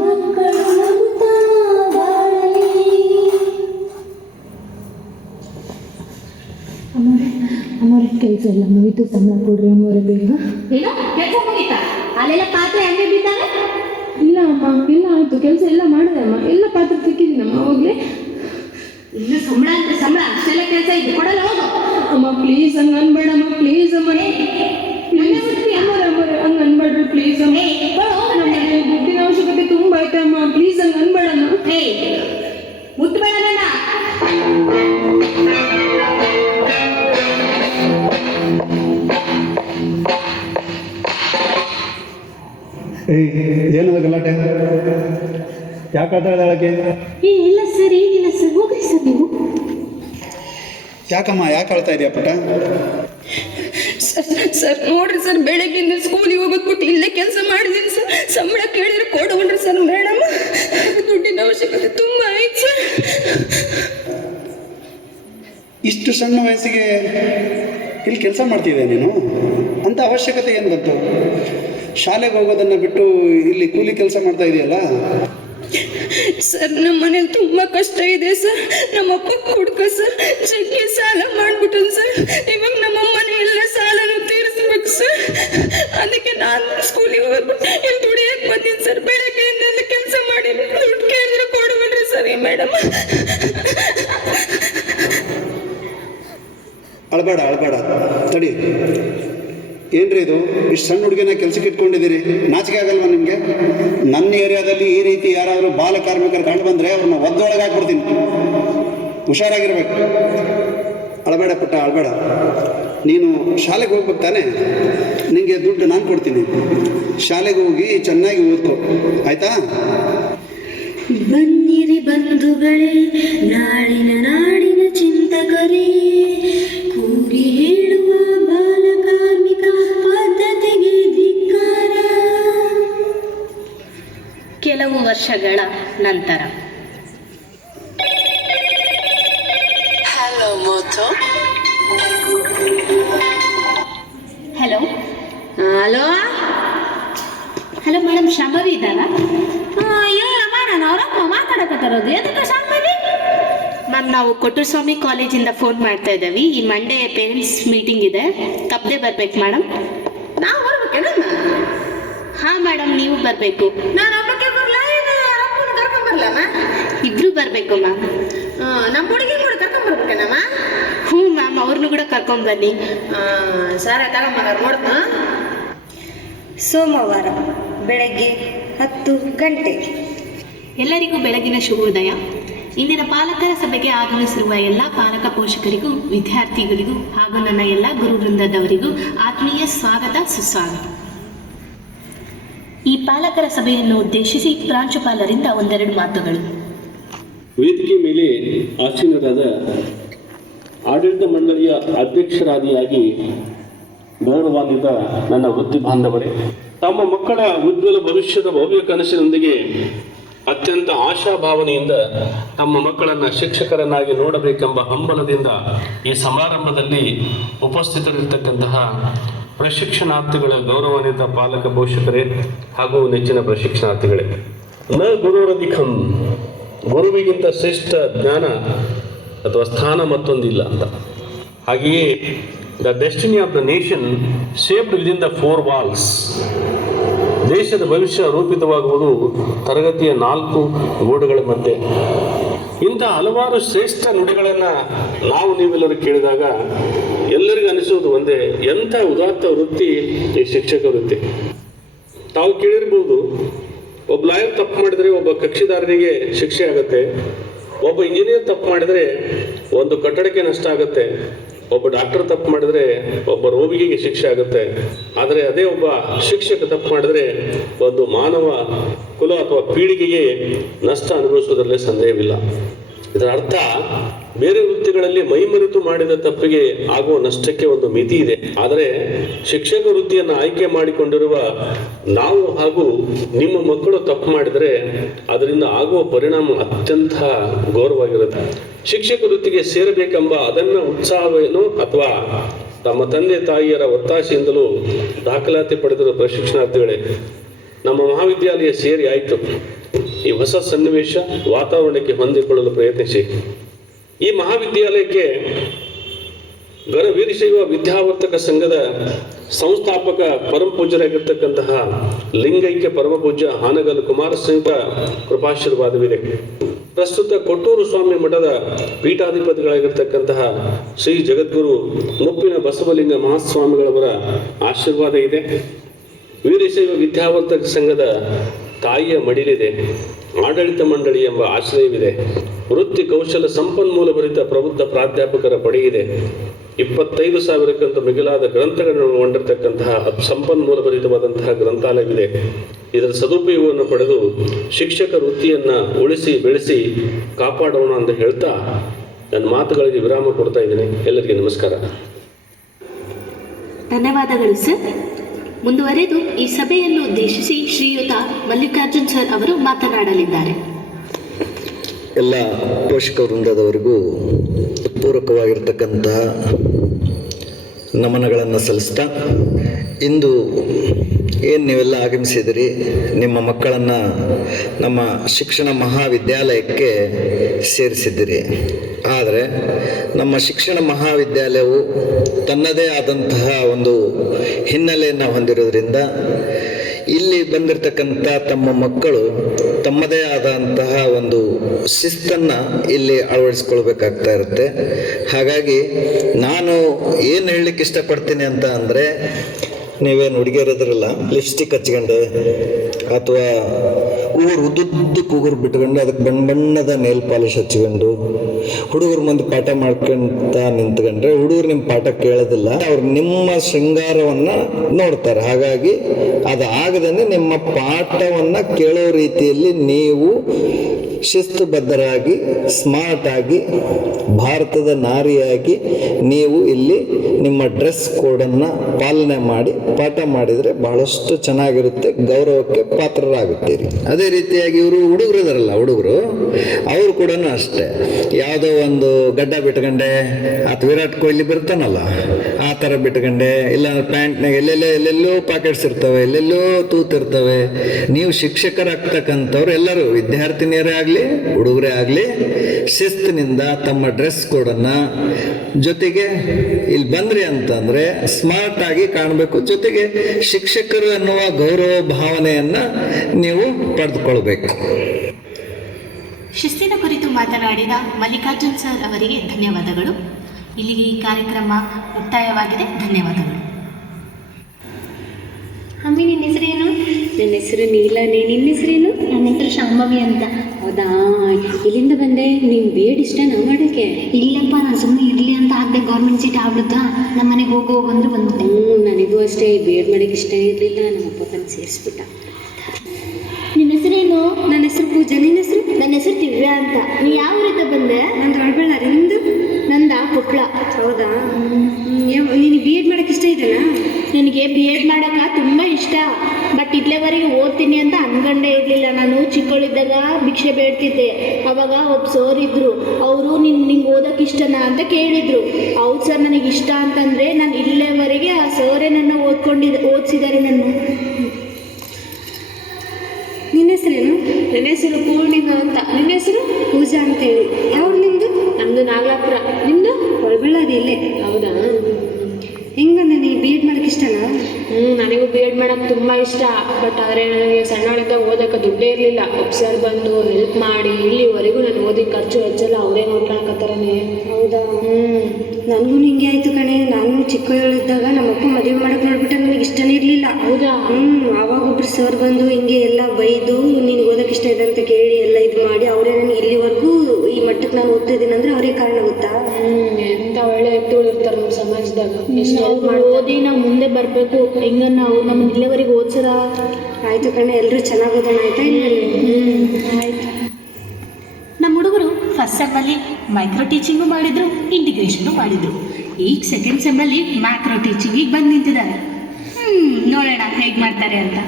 ಮಕ್ಕಳು, ನಗುತ್ತಾ ಬಾಳಲಿ. ಕೆಲಸ ಎಲ್ಲ ಮುಗಿತು, ಸಂಬಳ ಕೊಡ್ರಿ ಅಮ್ಮವ್ರೆ ಬೇಗ. ಈಗ ಕೆಲಸ ಮುಗೀತಾ? ಅಲ್ಲೆಲ್ಲ ಪಾತ್ರೆ ಹಂಗೆ ಬಿದ್ದಾವೆ? ಇಲ್ಲ ಅಮ್ಮ, ಎಲ್ಲ ಆಯ್ತು, ಕೆಲಸ ಎಲ್ಲ ಮಾಡಿದೆ ಅಮ್ಮ, ಎಲ್ಲ ಪಾತ್ರೆ ತಿಕ್ಕಿದ್ದೀನಮ್ಮ ಅವಾಗಲೇ. ಇನ್ನು ಸಂಬಳ ಅಂದ್ರೆ ಸಂಬಳ, ಅಷ್ಟೆಲ್ಲ ಕೆಲಸ ಇದು ಕೊಡಲ್ಲ, ಹೋಗು. ಅಮ್ಮ ಪ್ಲೀಸ್ ಹಂಗೆ ಅನ್ಬೇಡಮ್ಮ, ಪ್ಲೀಸ್ ಅಮ್ಮ, ಅಮ್ಮವ್ರೆ ಹಂಗೆ ಅನ್ಬೇಡ್ರಿ ಪ್ಲೀಸ್ ಅಮ್ಮ. ನಮ್ಮನೆ ದುಡ್ಡಿನ ಅವಶ್ಯಕತೆ ತುಂಬ ಐತೆ ಅಮ್ಮ, ಪ್ಲೀಸ್ ಹಂಗೆ ಅನ್ಬೇಡಮ್ಮ. ಮುಟ್ಬೇಡ ನನ್ನ. ಏನದ ಗಲಾಟೆ? ಯಾಕೆ ಆಟಾಡಕ್ಕೆ? ಇಲ್ಲ ಸರ್, ಏನಿಲ್ಲ ಸರ್, ಹೋಗ್ರಿ ಸರ್ ನೀವು. ಯಾಕಮ್ಮ, ಯಾಕೆ ಆಳ್ತಾ ಇದೆಯಾ ಪುಟ್ಟ? ಸರ್ ನೋಡ್ರಿ ಸರ್, ಬೆಳಗ್ಗೆಯಿಂದ ಸ್ಕೂಲಿಗೆ ಹೋಗೋದು ಬಿಟ್ಟು ಇಲ್ಲೇ ಕೆಲಸ ಮಾಡಿದ್ದೀನಿ ಸರ್. ಸಂಬಳ ಕೇಳಿದ್ರೆ ಕೊಡೋಣ್ರಿ ಸರ್, ಮೇಡಮ್ ದುಡ್ಡಿನ ಅವಶ್ಯಕತೆ ತುಂಬ ಐತೆ ಸರ್. ಇಷ್ಟು ಸಣ್ಣ ವಯಸ್ಸಿಗೆ ಇಲ್ಲಿ ಕೆಲಸ ಮಾಡ್ತಿದ್ದೆ ನೀನು? ಅಂಥ ಅವಶ್ಯಕತೆ ಏನು ಬಂತು? ಶಾಲೆಗೆ ಹೋಗೋದನ್ನು ಬಿಟ್ಟು ಇಲ್ಲಿ ಕೂಲಿ ಕೆಲಸ ಮಾಡ್ತಾ ಇದೆಯಲ್ಲ? ಸರ್ ನಮ್ಮ ಮನೇಲಿ ತುಂಬ ಕಷ್ಟ ಇದೆ ಸರ್. ನಮ್ಮಪ್ಪ ಕುಡ್ಕ ಸರ್, ಜಗ್ಗಿ ಸಾಲ ಮಾಡ್ಬಿಟ್ಟು ಸರ್. ಇವಾಗ ನಮ್ಮಮ್ಮನೇ ಎಲ್ಲ ಸಾಲನು ತೀರಿಸ್ಬೇಕು ಸರ್. ಅದಕ್ಕೆ ನಾನು ಸ್ಕೂಲಿಗೆ ಹೋಗ್ಬಿಟ್ಟು ಇಲ್ಲಿ ದುಡಿಯಕ್ಕೆ ಬಂದೀನಿ ಸರ್. ಬೆಳಗ್ಗೆಯಿಂದ ಕೆಲಸ ಮಾಡಿ ದುಡ್ಡು ಕೇಳಿದ್ರೆ ಕೊಡುವಲ್ರಿ ಸರ್ ಈ ಮೇಡಮ್. ಅಳಬೇಡ ತಡಿ. ಏನ್ರಿ ಇದು, ಇಷ್ಟು ಸಣ್ಣ ಹುಡುಗಿನ ಕೆಲಸಕ್ಕೆ ಇಟ್ಕೊಂಡಿದ್ದೀರಿ? ನಾಚಿಕೆ ಆಗಲ್ವಾ ನಿಮಗೆ? ನನ್ನ ಏರಿಯಾದಲ್ಲಿ ಈ ರೀತಿ ಯಾರಾದರೂ ಬಾಲ ಕಾರ್ಮಿಕರು ಕಂಡು ಬಂದರೆ ಅವ್ರನ್ನ ಒದ್ದೊಳಗೆ ಹಾಕ್ಬಿಡ್ತೀನಿ. ಹುಷಾರಾಗಿರ್ಬೇಕು. ಅಳಬೇಡ ಪುಟ್ಟ, ಅಳಬೇಡ. ನೀನು ಶಾಲೆಗೆ ಹೋಗ್ಬೇಕು ತಾನೆ? ನಿನಗೆ ದುಡ್ಡು ನಾನು ಕೊಡ್ತೀನಿ. ಶಾಲೆಗೆ ಹೋಗಿ ಚೆನ್ನಾಗಿ ಓದ್ಕೊ, ಆಯಿತಾ? ಬನ್ನಿರಿ ಬಂಧುಗಳೇ, ನಾಡಿನ ಚಿಂತಕರೇ, ಕೂಗಿ ಹೇಳುವ ಬಾಲ ಕಾರ್ಮಿಕ ಪದ್ಧತಿಗೆ ಧಿಕ್ಕಾರ. ಕೆಲವು ವರ್ಷಗಳ ನಂತರ. Hello Moto. Hello hello madam, Shambhavi ಇದ್ದಾರಾ? ಅಯ್ಯಮ್ಮ, ನಾನು ಅವರಪ್ಪ ಮಾತಾಡಕತ್ತಿರೋದು. ಎದಕ್ಕೆ ಶಾಂಭವಿ? ಮ್ಯಾಮ್, ನಾವು ಕೊಟ್ಟೂಸ್ವಾಮಿ ಕಾಲೇಜಿಂದ ಫೋನ್ ಮಾಡ್ತಾ ಇದ್ದೀವಿ. ಈ ಮಂಡೇ ಪೇರೆಂಟ್ಸ್ ಮೀಟಿಂಗ್ ಇದೆ, ತಪ್ಪದೆ ಬರ್ಬೇಕು ಮೇಡಮ್. ನಾವು ಬರ್ಬೇಕೇನಮ್ಮ? ಹಾಂ ಮೇಡಮ್, ನೀವು ಬರಬೇಕು. ನಾನು ಒಬ್ಬಕ್ಕೆ ಬರಲ್ಲ, ಅಪ್ಪನ ಕರ್ಕೊಂಬರ್ಲಮ್ಮ? ಇಬ್ರು ಬರಬೇಕು ಮ್ಯಾಮ್. ನಮ್ಮ ಹುಡುಗಿ ಕೂಡ ಕರ್ಕೊಂಬರ್ಬೇಕೇನಮ್ಮ? ಹ್ಞೂ ಮ್ಯಾಮ್, ಅವ್ರನ್ನೂ ಕೂಡ ಕರ್ಕೊಂಬನ್ನಿ. ಸರಿ ತಗೊಂಬ, ನೋಡ್ತಾ. ಸೋಮವಾರ ಬೆಳಗ್ಗೆ 10 ಗಂಟೆ. ಎಲ್ಲರಿಗೂ ಬೆಳಗಿನ ಶುಭೋದಯ. ಇಂದಿನ ಪಾಲಕರ ಸಭೆಗೆ ಆಗಮಿಸಿರುವ ಎಲ್ಲ ಪಾಲಕ ಪೋಷಕರಿಗೂ, ವಿದ್ಯಾರ್ಥಿಗಳಿಗೂ ಹಾಗೂ ನನ್ನ ಎಲ್ಲ ಗುರು ವೃಂದದವರಿಗೂ ಆತ್ಮೀಯ ಸ್ವಾಗತ, ಸುಸ್ವಾಗತ. ಈ ಪಾಲಕರ ಸಭೆಯನ್ನು ಉದ್ದೇಶಿಸಿ ಪ್ರಾಂಶುಪಾಲರಿಂದ ಒಂದೆರಡು ಮಾತುಗಳು. ವೇದಿಕೆ ಮೇಲೆ ಆಸೀನರಾದ ಆಡಳಿತ ಮಂಡಳಿಯ ಅಧ್ಯಕ್ಷರಾದಿಯಾಗಿ ಗೌರವಾನ್ವಿತ ನನ್ನ ವೃತ್ತಿ ಬಾಂಧವರೇ, ತಮ್ಮ ಮಕ್ಕಳ ಉಜ್ವಲ ಭವಿಷ್ಯದ ಭವ್ಯ ಕನಸಿನೊಂದಿಗೆ ಅತ್ಯಂತ ಆಶಾಭಾವನೆಯಿಂದ ತಮ್ಮ ಮಕ್ಕಳನ್ನು ಶಿಕ್ಷಕರನ್ನಾಗಿ ನೋಡಬೇಕೆಂಬ ಹಂಬಲದಿಂದ ಈ ಸಮಾರಂಭದಲ್ಲಿ ಉಪಸ್ಥಿತರಿರ್ತಕ್ಕಂತಹ ಪ್ರಶಿಕ್ಷಣಾರ್ಥಿಗಳ ಗೌರವಾನ್ವಿತ ಪಾಲಕ ಪೋಷಕರೇ ಹಾಗೂ ನೆಚ್ಚಿನ ಪ್ರಶಿಕ್ಷಣಾರ್ಥಿಗಳೇ, ನ ಗುರುರಧಿಕಂ, ಗುರುವಿಗಿಂತ ಶ್ರೇಷ್ಠ ಜ್ಞಾನ ಅಥವಾ ಸ್ಥಾನ ಮತ್ತೊಂದಿಲ್ಲ ಅಂತ. ಹಾಗೆಯೇ the destiny of the nation shaped within the 4 walls. ದೇಶದ ಭವಿಷ್ಯ ರೂಪಿತವಾಗುವುದು ತರಗತಿಯ 4 ಗೋಡೆಗಳ ಮಧ್ಯೆ. ಇಂಥ ಹಲವಾರು ಶ್ರೇಷ್ಠ ನುಡಿಗಳನ್ನು ನಾವು ನೀವೆಲ್ಲರೂ ಕೇಳಿದಾಗ ಎಲ್ಲರಿಗೂ ಅನಿಸುವುದು ಒಂದೇ, ಎಂಥ ಉದಾತ್ತ ವೃತ್ತಿ ಈ ಶಿಕ್ಷಕ ವೃತ್ತಿ. ತಾವು ಕೇಳಿರ್ಬೋದು, ಒಬ್ಬ ಲಾಯರ್ ತಪ್ಪು ಮಾಡಿದರೆ ಒಬ್ಬ ಕಕ್ಷಿದಾರನಿಗೆ ಶಿಕ್ಷೆ ಆಗುತ್ತೆ, ಒಬ್ಬ ಇಂಜಿನಿಯರ್ ತಪ್ಪು ಮಾಡಿದರೆ ಒಂದು ಕಟ್ಟಡಕ್ಕೆ ನಷ್ಟ ಆಗುತ್ತೆ, ಒಬ್ಬ ಡಾಕ್ಟರ್ ತಪ್ಪು ಮಾಡಿದರೆ ಒಬ್ಬ ರೋಗಿಗೆ ಶಿಕ್ಷೆ ಆಗುತ್ತೆ. ಆದರೆ ಅದೇ ಒಬ್ಬ ಶಿಕ್ಷಕ ತಪ್ಪು ಮಾಡಿದರೆ ಒಂದು ಮಾನವ ಕುಲ ಅಥವಾ ಪೀಳಿಗೆಗೆ ನಷ್ಟ ಅನುಭವಿಸುವುದರಲ್ಲೇ ಸಂದೇಹವಿಲ್ಲ. ಇದರ ಅರ್ಥ, ಬೇರೆ ವೃತ್ತಿಗಳಲ್ಲಿ ಮೈಮರೆತು ಮಾಡಿದ ತಪ್ಪಿಗೆ ಆಗುವ ನಷ್ಟಕ್ಕೆ ಒಂದು ಮಿತಿ ಇದೆ. ಆದರೆ ಶಿಕ್ಷಕ ವೃತ್ತಿಯನ್ನು ಆಯ್ಕೆ ಮಾಡಿಕೊಂಡಿರುವ ನಾವು ಹಾಗೂ ನಿಮ್ಮ ಮಕ್ಕಳು ತಪ್ಪು ಮಾಡಿದರೆ ಅದರಿಂದ ಆಗುವ ಪರಿಣಾಮ ಅತ್ಯಂತ ಘೋರವಾಗಿರುತ್ತೆ. ಶಿಕ್ಷಕ ವೃತ್ತಿಗೆ ಸೇರಬೇಕೆಂಬ ಅದನ್ನ ಉತ್ಸಾಹವೇನು ಅಥವಾ ತಮ್ಮ ತಂದೆ ತಾಯಿಯರ ಒತ್ತಾಸೆಯಿಂದಲೂ ದಾಖಲಾತಿ ಪಡೆದಿರುವ ಪ್ರಶಿಕ್ಷಣಾರ್ಥಿಗಳೇ, ನಮ್ಮ ಮಹಾವಿದ್ಯಾಲಯ ಸೇರಿ ಆಯಿತು. ಈ ಹೊಸ ಸನ್ನಿವೇಶ ವಾತಾವರಣಕ್ಕೆ ಹೊಂದಿಕೊಳ್ಳಲು ಪ್ರಯತ್ನಿಸಿ. ಈ ಮಹಾವಿದ್ಯಾಲಯಕ್ಕೆ ವೀರಶೈವ ವಿದ್ಯಾವರ್ತಕ ಸಂಘದ ಸಂಸ್ಥಾಪಕ ಪರಮ ಪೂಜ್ಯರಾಗಿರ್ತಕ್ಕಂತಹ ಲಿಂಗೈಕ್ಯ ಪರಮ ಪೂಜ್ಯ ಹಾನಗಲ್ ಕುಮಾರಸ್ವಾಮಿ ಕೃಪಾಶೀರ್ವಾದವಿದೆ. ಪ್ರಸ್ತುತ ಕೊಟ್ಟೂರು ಸ್ವಾಮಿ ಮಠದ ಪೀಠಾಧಿಪತಿಗಳಾಗಿರ್ತಕ್ಕಂತಹ ಶ್ರೀ ಜಗದ್ಗುರು ಮುಪ್ಪಿನ ಬಸವಲಿಂಗ ಮಹಾಸ್ವಾಮಿಗಳವರ ಆಶೀರ್ವಾದ ಇದೆ. ವೀರಶೈವ ವಿದ್ಯಾವರ್ತಕ ಸಂಘದ ತಾಯಿಯ ಮಡಿಲಿದೆ. ಆಡಳಿತ ಮಂಡಳಿ ಎಂಬ ಆಶ್ರಯವಿದೆ. ವೃತ್ತಿ ಕೌಶಲ ಸಂಪನ್ಮೂಲ ಭರಿತ ಪ್ರಬುದ್ಧ ಪ್ರಾಧ್ಯಾಪಕರ ಪಡೆಯಿದೆ. 25,000ಕ್ಕಿಂತ ಮಿಗಿಲಾದ ಗ್ರಂಥಗಳನ್ನು ಒಳಗೊಂಡಿರ್ತಕ್ಕಂತಹ ಸಂಪನ್ಮೂಲ ಭರಿತವಾದಂತಹ ಗ್ರಂಥಾಲಯವಿದೆ. ಇದರ ಸದುಪಯೋಗವನ್ನು ಪಡೆದು ಶಿಕ್ಷಕ ವೃತ್ತಿಯನ್ನು ಉಳಿಸಿ ಬೆಳೆಸಿ ಕಾಪಾಡೋಣ ಅಂತ ಹೇಳ್ತಾ ನನ್ನ ಮಾತುಗಳಿಗೆ ವಿರಾಮ ಕೊಡ್ತಾ ಇದ್ದೀನಿ. ಎಲ್ಲರಿಗೂ ನಮಸ್ಕಾರ. ಧನ್ಯವಾದಗಳು ಸರ್. ಮುಂದುವರೆದು ಈ ಸಭೆಯನ್ನು ಉದ್ದೇಶಿಸಿ ಶ್ರೀಯುತ ಮಲ್ಲಿಕಾರ್ಜುನ್ ಸರ್ ಅವರು ಮಾತನಾಡಲಿದ್ದಾರೆ. ಎಲ್ಲ ಪೋಷಕ ವೃಂದದವರಿಗೂ ಪೂರಕವಾಗಿರ್ತಕ್ಕಂತಹ ನಮನಗಳನ್ನು ಸಲ್ಲಿಸ್ತಾ, ಇಂದು ಏನು ನೀವೆಲ್ಲ ಆಗಮಿಸಿದಿರಿ, ನಿಮ್ಮ ಮಕ್ಕಳನ್ನು ನಮ್ಮ ಶಿಕ್ಷಣ ಮಹಾವಿದ್ಯಾಲಯಕ್ಕೆ ಸೇರಿಸಿದ್ದೀರಿ. ಆದರೆ ನಮ್ಮ ಶಿಕ್ಷಣ ಮಹಾವಿದ್ಯಾಲಯವು ತನ್ನದೇ ಆದಂತಹ ಒಂದು ಹಿನ್ನೆಲೆಯನ್ನು ಹೊಂದಿರೋದ್ರಿಂದ ಇಲ್ಲಿ ಬಂದಿರತಕ್ಕಂಥ ತಮ್ಮ ಮಕ್ಕಳು ತಮ್ಮದೇ ಆದಂತಹ ಒಂದು ಶಿಸ್ತನ್ನು ಇಲ್ಲಿ ಅಳವಡಿಸ್ಕೊಳ್ಬೇಕಾಗ್ತಾ ಇರುತ್ತೆ. ಹಾಗಾಗಿ ನಾನು ಏನು ಹೇಳಲಿಕ್ಕೆ ಇಷ್ಟಪಡ್ತೀನಿ ಅಂತ ಅಂದರೆ, ನೀವೇನು ಹುಡುಗಿಯರಿದ್ರಲ್ಲ, ಲಿಪ್ಸ್ಟಿಕ್ ಹಚ್ಕೊಂಡು ಅಥವಾ ಉದ್ದುದ್ದಕ್ಕೆ ಉಗುರು ಬಿಟ್ಕೊಂಡು ಅದಕ್ಕೆ ಬಣ್ಣದ ನೇಲ್ ಪಾಲಿಶ್ ಹಚ್ಕೊಂಡು ಹುಡುಗರ ಮುಂದೆ ಪಾಠ ಮಾಡ್ಕೊಂತ ನಿಂತ್ಕೊಂಡ್ರೆ ಹುಡುಗರು ನಿಮ್ಮ ಪಾಠ ಕೇಳೋದಿಲ್ಲ, ಅವ್ರು ನಿಮ್ಮ ಶೃಂಗಾರವನ್ನು ನೋಡ್ತಾರೆ. ಹಾಗಾಗಿ ಅದು ಆಗದೇ ನಿಮ್ಮ ಪಾಠವನ್ನು ಕೇಳೋ ರೀತಿಯಲ್ಲಿ ನೀವು ಶಿಸ್ತುಬದ್ಧರಾಗಿ, ಸ್ಮಾರ್ಟ್ ಆಗಿ, ಭಾರತದ ನಾರಿಯಾಗಿ ನೀವು ಇಲ್ಲಿ ನಿಮ್ಮ ಡ್ರೆಸ್ ಕೋಡನ್ನು ಪಾಲನೆ ಮಾಡಿ ಪಾಠ ಮಾಡಿದರೆ ಬಹಳಷ್ಟು ಚೆನ್ನಾಗಿರುತ್ತೆ, ಗೌರವಕ್ಕೆ ಪಾತ್ರರಾಗುತ್ತೀರಿ. ಅದೇ ರೀತಿಯಾಗಿ ಇವರು ಹುಡುಗರು ಇದಾರಲ್ಲ, ಹುಡುಗರು ಅವರು ಕೂಡ ಅಷ್ಟೇ, ಯಾವುದೋ ಒಂದು ಗಡ್ಡ ಬಿಟ್ಕೊಂಡೆ ಅಥವಾ ವಿರಾಟ್ ಕೊಹ್ಲಿ ಬರ್ತಾನಲ್ಲ ಆ ಥರ ಬಿಟ್ಕೊಂಡೆ, ಇಲ್ಲಾಂದ್ರೆ ಪ್ಯಾಂಟ್ನಾಗ ಎಲ್ಲೆಲ್ಲೋ ಪಾಕೆಟ್ಸ್ ಇರ್ತವೆ, ಎಲ್ಲೆಲ್ಲೋ ತೂತಿರ್ತವೆ. ನೀವು ಶಿಕ್ಷಕರಾಗ್ತಕ್ಕಂಥವ್ರು ಎಲ್ಲರೂ, ವಿದ್ಯಾರ್ಥಿನಿಯರೇ ಆಗಲಿ ಹುಡುಗರೇ ಆಗಲಿ, ಶಿಸ್ತಿನಿಂದ ತಮ್ಮ ಡ್ರೆಸ್ ಕೋಡನ್ನು, ಜೊತೆಗೆ ಇಲ್ಲಿ ಬಂದ್ರಿ ಅಂತಂದರೆ ಸ್ಮಾರ್ಟ್ ಆಗಿ ಕಾಣಬೇಕು, ಜೊತೆಗೆ ಶಿಕ್ಷಕರು ಅನ್ನುವ ಗೌರವ ಭಾವನೆಯನ್ನು ನೀವು ಪಡೆದುಕೊಳ್ಬೇಕು. ಶಿಸ್ತಿನ ಕುರಿತು ಮಾತನಾಡಿದ ಮಲ್ಲಿಕಾರ್ಜುನ್ ಸರ್ ಅವರಿಗೆ ಧನ್ಯವಾದಗಳು. ಇಲ್ಲಿಗೆ ಈ ಕಾರ್ಯಕ್ರಮ ಮುಕ್ತಾಯವಾಗಿದೆ. ಧನ್ಯವಾದಗಳು. ಅಮ್ಮಿ, ನಿನ್ನ ಹೆಸರೇನು? ನನ್ನ ಹೆಸರು ನೀಲನೇ. ನಿನ್ನ ಹೆಸರೇನು? ನನ್ನ ಹೆಸರು ಶಾಂಭವಿ ಅಂತ. ಹೌದಾ, ಇಲ್ಲಿಂದ ಬಂದೆ. ನೀನು ಬಿ ಎಡ್ ಇಷ್ಟನಾ ಮಾಡೋಕ್ಕೆ? ಇಲ್ಲಪ್ಪ, ನಾನು ಸುಮ್ಮನೆ ಇರಲಿ ಅಂತ ಆಗದೆ ಗೌರ್ಮೆಂಟ್ ಸೀಟ್ ಆಗ್ಬಿಡುತ್ತಾ, ನಮ್ಮ ಮನೆಗೆ ಹೋಗೋ ಬಂದು ಬಂದೆ. ನನಗೂ ಅಷ್ಟೇ ಬಿ ಎಡ್ ಮಾಡೋಕ್ಕೆ ಇಷ್ಟ ಇರಲಿಲ್ಲ, ನಮ್ಮ ಅಪ್ಪ ಬಂದು ಸೇರಿಸ್ಬಿಟ್ಟ. ನಿನ್ನ ಹೆಸರೇನು? ನನ್ನ ಹೆಸರು ಪೂಜಾ. ನಿನ್ನ ಹೆಸರು? ನನ್ನ ಹೆಸರು ದಿವ್ಯಾ ಅಂತ. ನೀ ಯಾವ ಊರಿಂದ ಬಂದೆ? ನಂದು ರಾಯಬಳ್ಳಾರಿ. ನಿಂದು? ನಂದ ಕೊಪ್ಪಳ. ಹೌದಾ, ನೀನು ಬಿ ಎಡ್ ಮಾಡೋಕ್ಕೆ ಇಷ್ಟ ಇದೆಯಾ? ನನಗೆ ಬಿ ಎಡ್ ಮಾಡೋಕ್ಕೆ ತುಂಬ ಇಷ್ಟ, ಬಟ್ ಇಲ್ಲಿವರೆಗೆ ಓದ್ತೀನಿ ಅಂತ ಅನ್ಕೊಂಡೇ ಇರಲಿಲ್ಲ. ನಾನು ಚಿಕ್ಕವಳಿದ್ದಾಗ ಭಿಕ್ಷೆ ಬೇಡ್ತಿದ್ದೆ. ಅವಾಗ ಒಬ್ಬ ಸರ್ ಇದ್ದರು, ಅವರು ನಿಂಗೆ ಓದೋಕ್ಕೆ ಇಷ್ಟನಾ ಅಂತ ಕೇಳಿದರು. ಹೌದು ಸರ್, ನನಗೆ ಇಷ್ಟ ಅಂತಂದರೆ ನಾನು ಇಲ್ಲಿವರೆಗೆ ಆ ಸರೇ ನನ್ನ ಓದಿಸಿದ್ದಾರೆ ನನ್ನ. ನಿನ್ನ ಹೆಸರೇನು? ನನ್ನ ಹೆಸರು ಪೂರ್ಣಿಮಾ ಅಂತ. ನಿನ್ನ ಹೆಸರು? ಪೂಜಾ ಅಂತೇಳಿ. ಯಾವ್ದು ನಿಮ್ಮದು? ನಮ್ಮದು ನಾಗಲಾಪುರ. ನಿಮ್ಮದು? ಬಳ್ಳಾರಿ. ಇಲ್ಲೇ. ಹೌದಾ, ಹೆಂಗ ನನಗೆ ಬಿ ಎಡ್ ಮಾಡೋಕ್ಕೆ ಇಷ್ಟನಾ? ನನಗೂ ಬಿ ಎಡ್ ಮಾಡೋಕ್ಕೆ ತುಂಬ ಇಷ್ಟ, ಬಟ್ ಆದರೆ ನನಗೆ ಸಣ್ಣವಳಿದ್ದಾಗ ಓದೋಕ್ಕೆ ದುಡ್ಡೇ ಇರಲಿಲ್ಲ. ಸರ್ ಬಂದು ಹೆಲ್ಪ್ ಮಾಡಿ ಇಲ್ಲಿವರೆಗೂ ನಾನು ಓದಿ ಖರ್ಚು ವೆಚ್ಚಲ್ಲ ಅವರೇ ನೋಡ್ಕೊಳಕತ್ತಾರನೇ. ಹೌದಾ? ನನಗೂ ಹಿಂಗೆ ಆಯಿತು ಕಣೆ. ನಾನು ಚಿಕ್ಕವಳಿದ್ದಾಗ ನಮ್ಮಪ್ಪ ಮದುವೆ ಮಾಡೋಕ್ಕೆ ನೋಡ್ಬಿಟ್ಟು ನನಗೆ ಇಷ್ಟನೇ ಇರಲಿಲ್ಲ. ಹೌದಾ? ಆವಾಗ ಒಬ್ರು ಸರ್ ಬಂದು ಹಿಂಗೆ ಎಲ್ಲ ಬೈದು ನಿನಗೆ ಓದೋಕ್ಕೆ ಇಷ್ಟ ಇದೆ ಅಂತ ಕೇಳಿ ಎಲ್ಲ ಇದು ಮಾಡಿ ಅವರೇ ನನಗೆ ಇಲ್ಲಿವರೆಗೂ ಈ ಮಟ್ಟಕ್ಕೆ ನಾನು ಓದ್ತಾ ಇದ್ದೀನಿ ಅಂದರೆ ಅವರೇ ಕಾರಣ ಗೊತ್ತಾ? ಎಂಥ ಒಳ್ಳೆ ವ್ಯಕ್ತಿಗಳು ಇರ್ತಾರೆ ನಮ್ಮ ಸಮಾಜದಾಗ. ಓದಿ ನಾವು ಮುಂದೆ ಬರಬೇಕು, ಹೆಂಗ ನಾವು ನಮ್ಮನ್ನ ಇಲ್ಲಿವರೆಗೆ ಓದ್ಸರ. ಆಯಿತು ಕಣೆ, ಎಲ್ಲರೂ ಚೆನ್ನಾಗಿ ಓದೋಣ. ಆಯಿತಾ? ಆಯಿತು. ನಮ್ಮ ಹುಡುಗರು ಫಸ್ಟ್ ಸೆಮ್ಮಲ್ಲಿ ಮೈಕ್ರೋ ಟೀಚಿಂಗು ಮಾಡಿದ್ರು, ಇಂಟಿಗ್ರೇಷನು ಮಾಡಿದ್ರು. ಈಗ ಸೆಕೆಂಡ್ ಸೆಮ್ಮಲ್ಲಿ ಮ್ಯಾಕ್ರೋ ಟೀಚಿಂಗಿಗೆ ಬಂದು ನಿಂತಿದ್ದಾರೆ. ನೋಡೋಣ ಹೇಗೆ ಮಾಡ್ತಾರೆ ಅಂತ.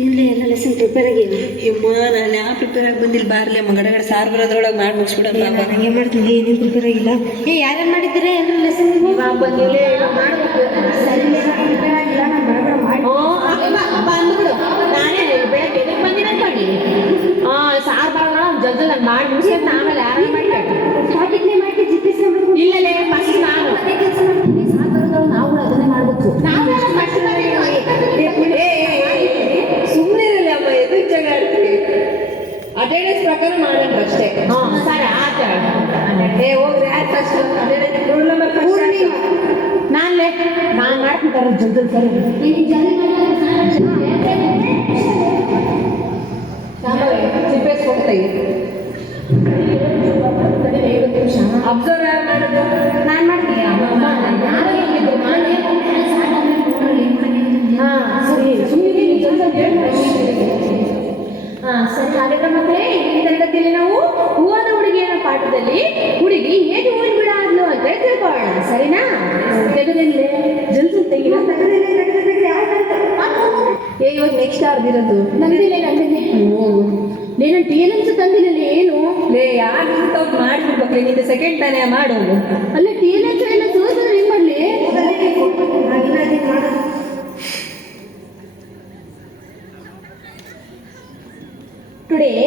ಏನ್ರಿ ಎಲ್ಲ ಲೆಸನ್ ಪ್ರಿಪೇರ್ ಆಗಿಲ್ಲ? ಯಮ್ಮ, ನಾನು ಯಾವ ಪ್ರಿಪೇರ್ ಆಗಿ ಬಂದಿಲ್ಲ. ಬಾರ್ಲಿ ಅಮ್ಮ, ಗಡಗಡೆ ಸಾರು ಬರೋದ್ರೊಳಗೆ ಮಾಡಿ ಮುಗಿಸ್ಬಿಡಲ್ಲ. ಹಂಗೆ ಮಾಡ್ತೀನಿ, ಏನೇನು ಪ್ರಿಪೇರ್ ಆಗಿಲ್ಲ. ಯಾರು ಮಾಡಿದ್ರೆ ಎಲ್ಲ ಲೆಸನ್ ಬಂದಿಲ್ಲ ಮಾಡಬೇಕು. ಸರಿ, ಪ್ರಿಪೇರ್ ಆಗಿಲ್ಲ, ನಾನು ಬರಬೇಡ ಮಾಡಿ. ಬಂದ್ಬಿಡು, ನಾನೇ ಬೆಳಗ್ಗೆ ಎದಕ್ಕೆ ಬಂದಿನ ಮಾಡಿ ಸಾರು ಬರೋದ್ರೊಳಗೆ ಜಲ್ದಿ ನಾನು ಮಾಡಿ ಮುಗಿಸಿ ಆಮೇಲೆ ಆರಾಮ ಮಾಡಿ ಟಾಪಿಕ್ನೇ ಮಾಡಿ ಜಿಪಿಎಸ್ ಇಲ್ಲಲೇ ಫಸ್ಟ್ ನಾನು ಅದೇ ಕೆಲಸ ಮಾಡ್ತೀನಿ. ಸಾಕು ನಾವು ಅದನ್ನೇ ಮಾಡ್ಬೇಕು. ಸುಮ್ಮನೆ ಇರಲ್ಲ ಅಮ್ಮ, ಎದುರು ಜಗ ಆಡ್ತೀವಿ. ಅಟೆಂಡೆನ್ಸ್ ಪ್ರಕಾರ ಮಾಡೋಣ ಅಷ್ಟೇ. ಸರಿ ಆಟ ಹೋಗ್ರಿ ಆಯ್ತು ಫಸ್ಟ್ ರೋಲ್ ನಂಬರ್ ನಾನು ಮಾಡ್ತಿದ್ದಾರೆ ಜಲ್ದಿ ಸರಿ ಚಿಪ್ಪೇಸ್ ಹೋಗ್ತಾಯಿ ಅಬ್ಸರ್ವ್ ಯಾರು ಮಾಡೋದು? ನಾನು ಮಾಡ್ತೀನಿ. ಹಾಂ ಸರಿ ಸುಮ್ಮನೆ ಸರಿ. ಹಾಗಾದ್ರೆ ಮಕ್ಕಳೇ, ಈ ತರಗತಿಯಲ್ಲಿ ನಾವು ಹೂವಾದ ಹುಡುಗಿಯರ ಪಾಠದಲ್ಲಿ ಹುಡುಗಿ ಹೇಗೆ ಹೂವಿನ ಬಿಡ ಆದ್ಲು ಅಂತ ತಿಳ್ಕೊಳ್ಳೋಣ. ಸರಿನಾ? ತೆಗೆದಿಲ್ಲ ಜಲ್ದಿ ತೆಗಿಲ್ಲ. ಇವಾಗ ನೆಕ್ಸ್ಟ್ ಯಾರ್ದಿರೋದು? ನಂದಿಲ್ಲ. ನೀನು TLMs ತಂದಿಲ್ಲ ಏನು? ಯಾರು ಮಾಡ್ಬಿಡ್ಬೇಕು. ನಿಂದು ಸೆಕೆಂಡ್ ತಾನೇ ಮಾಡೋದು. ಅಲ್ಲೇ TLMs ಎಲ್ಲ ತೋರಿಸಿದ್ರೆ ಏನು ಮಾಡಲಿ? Today,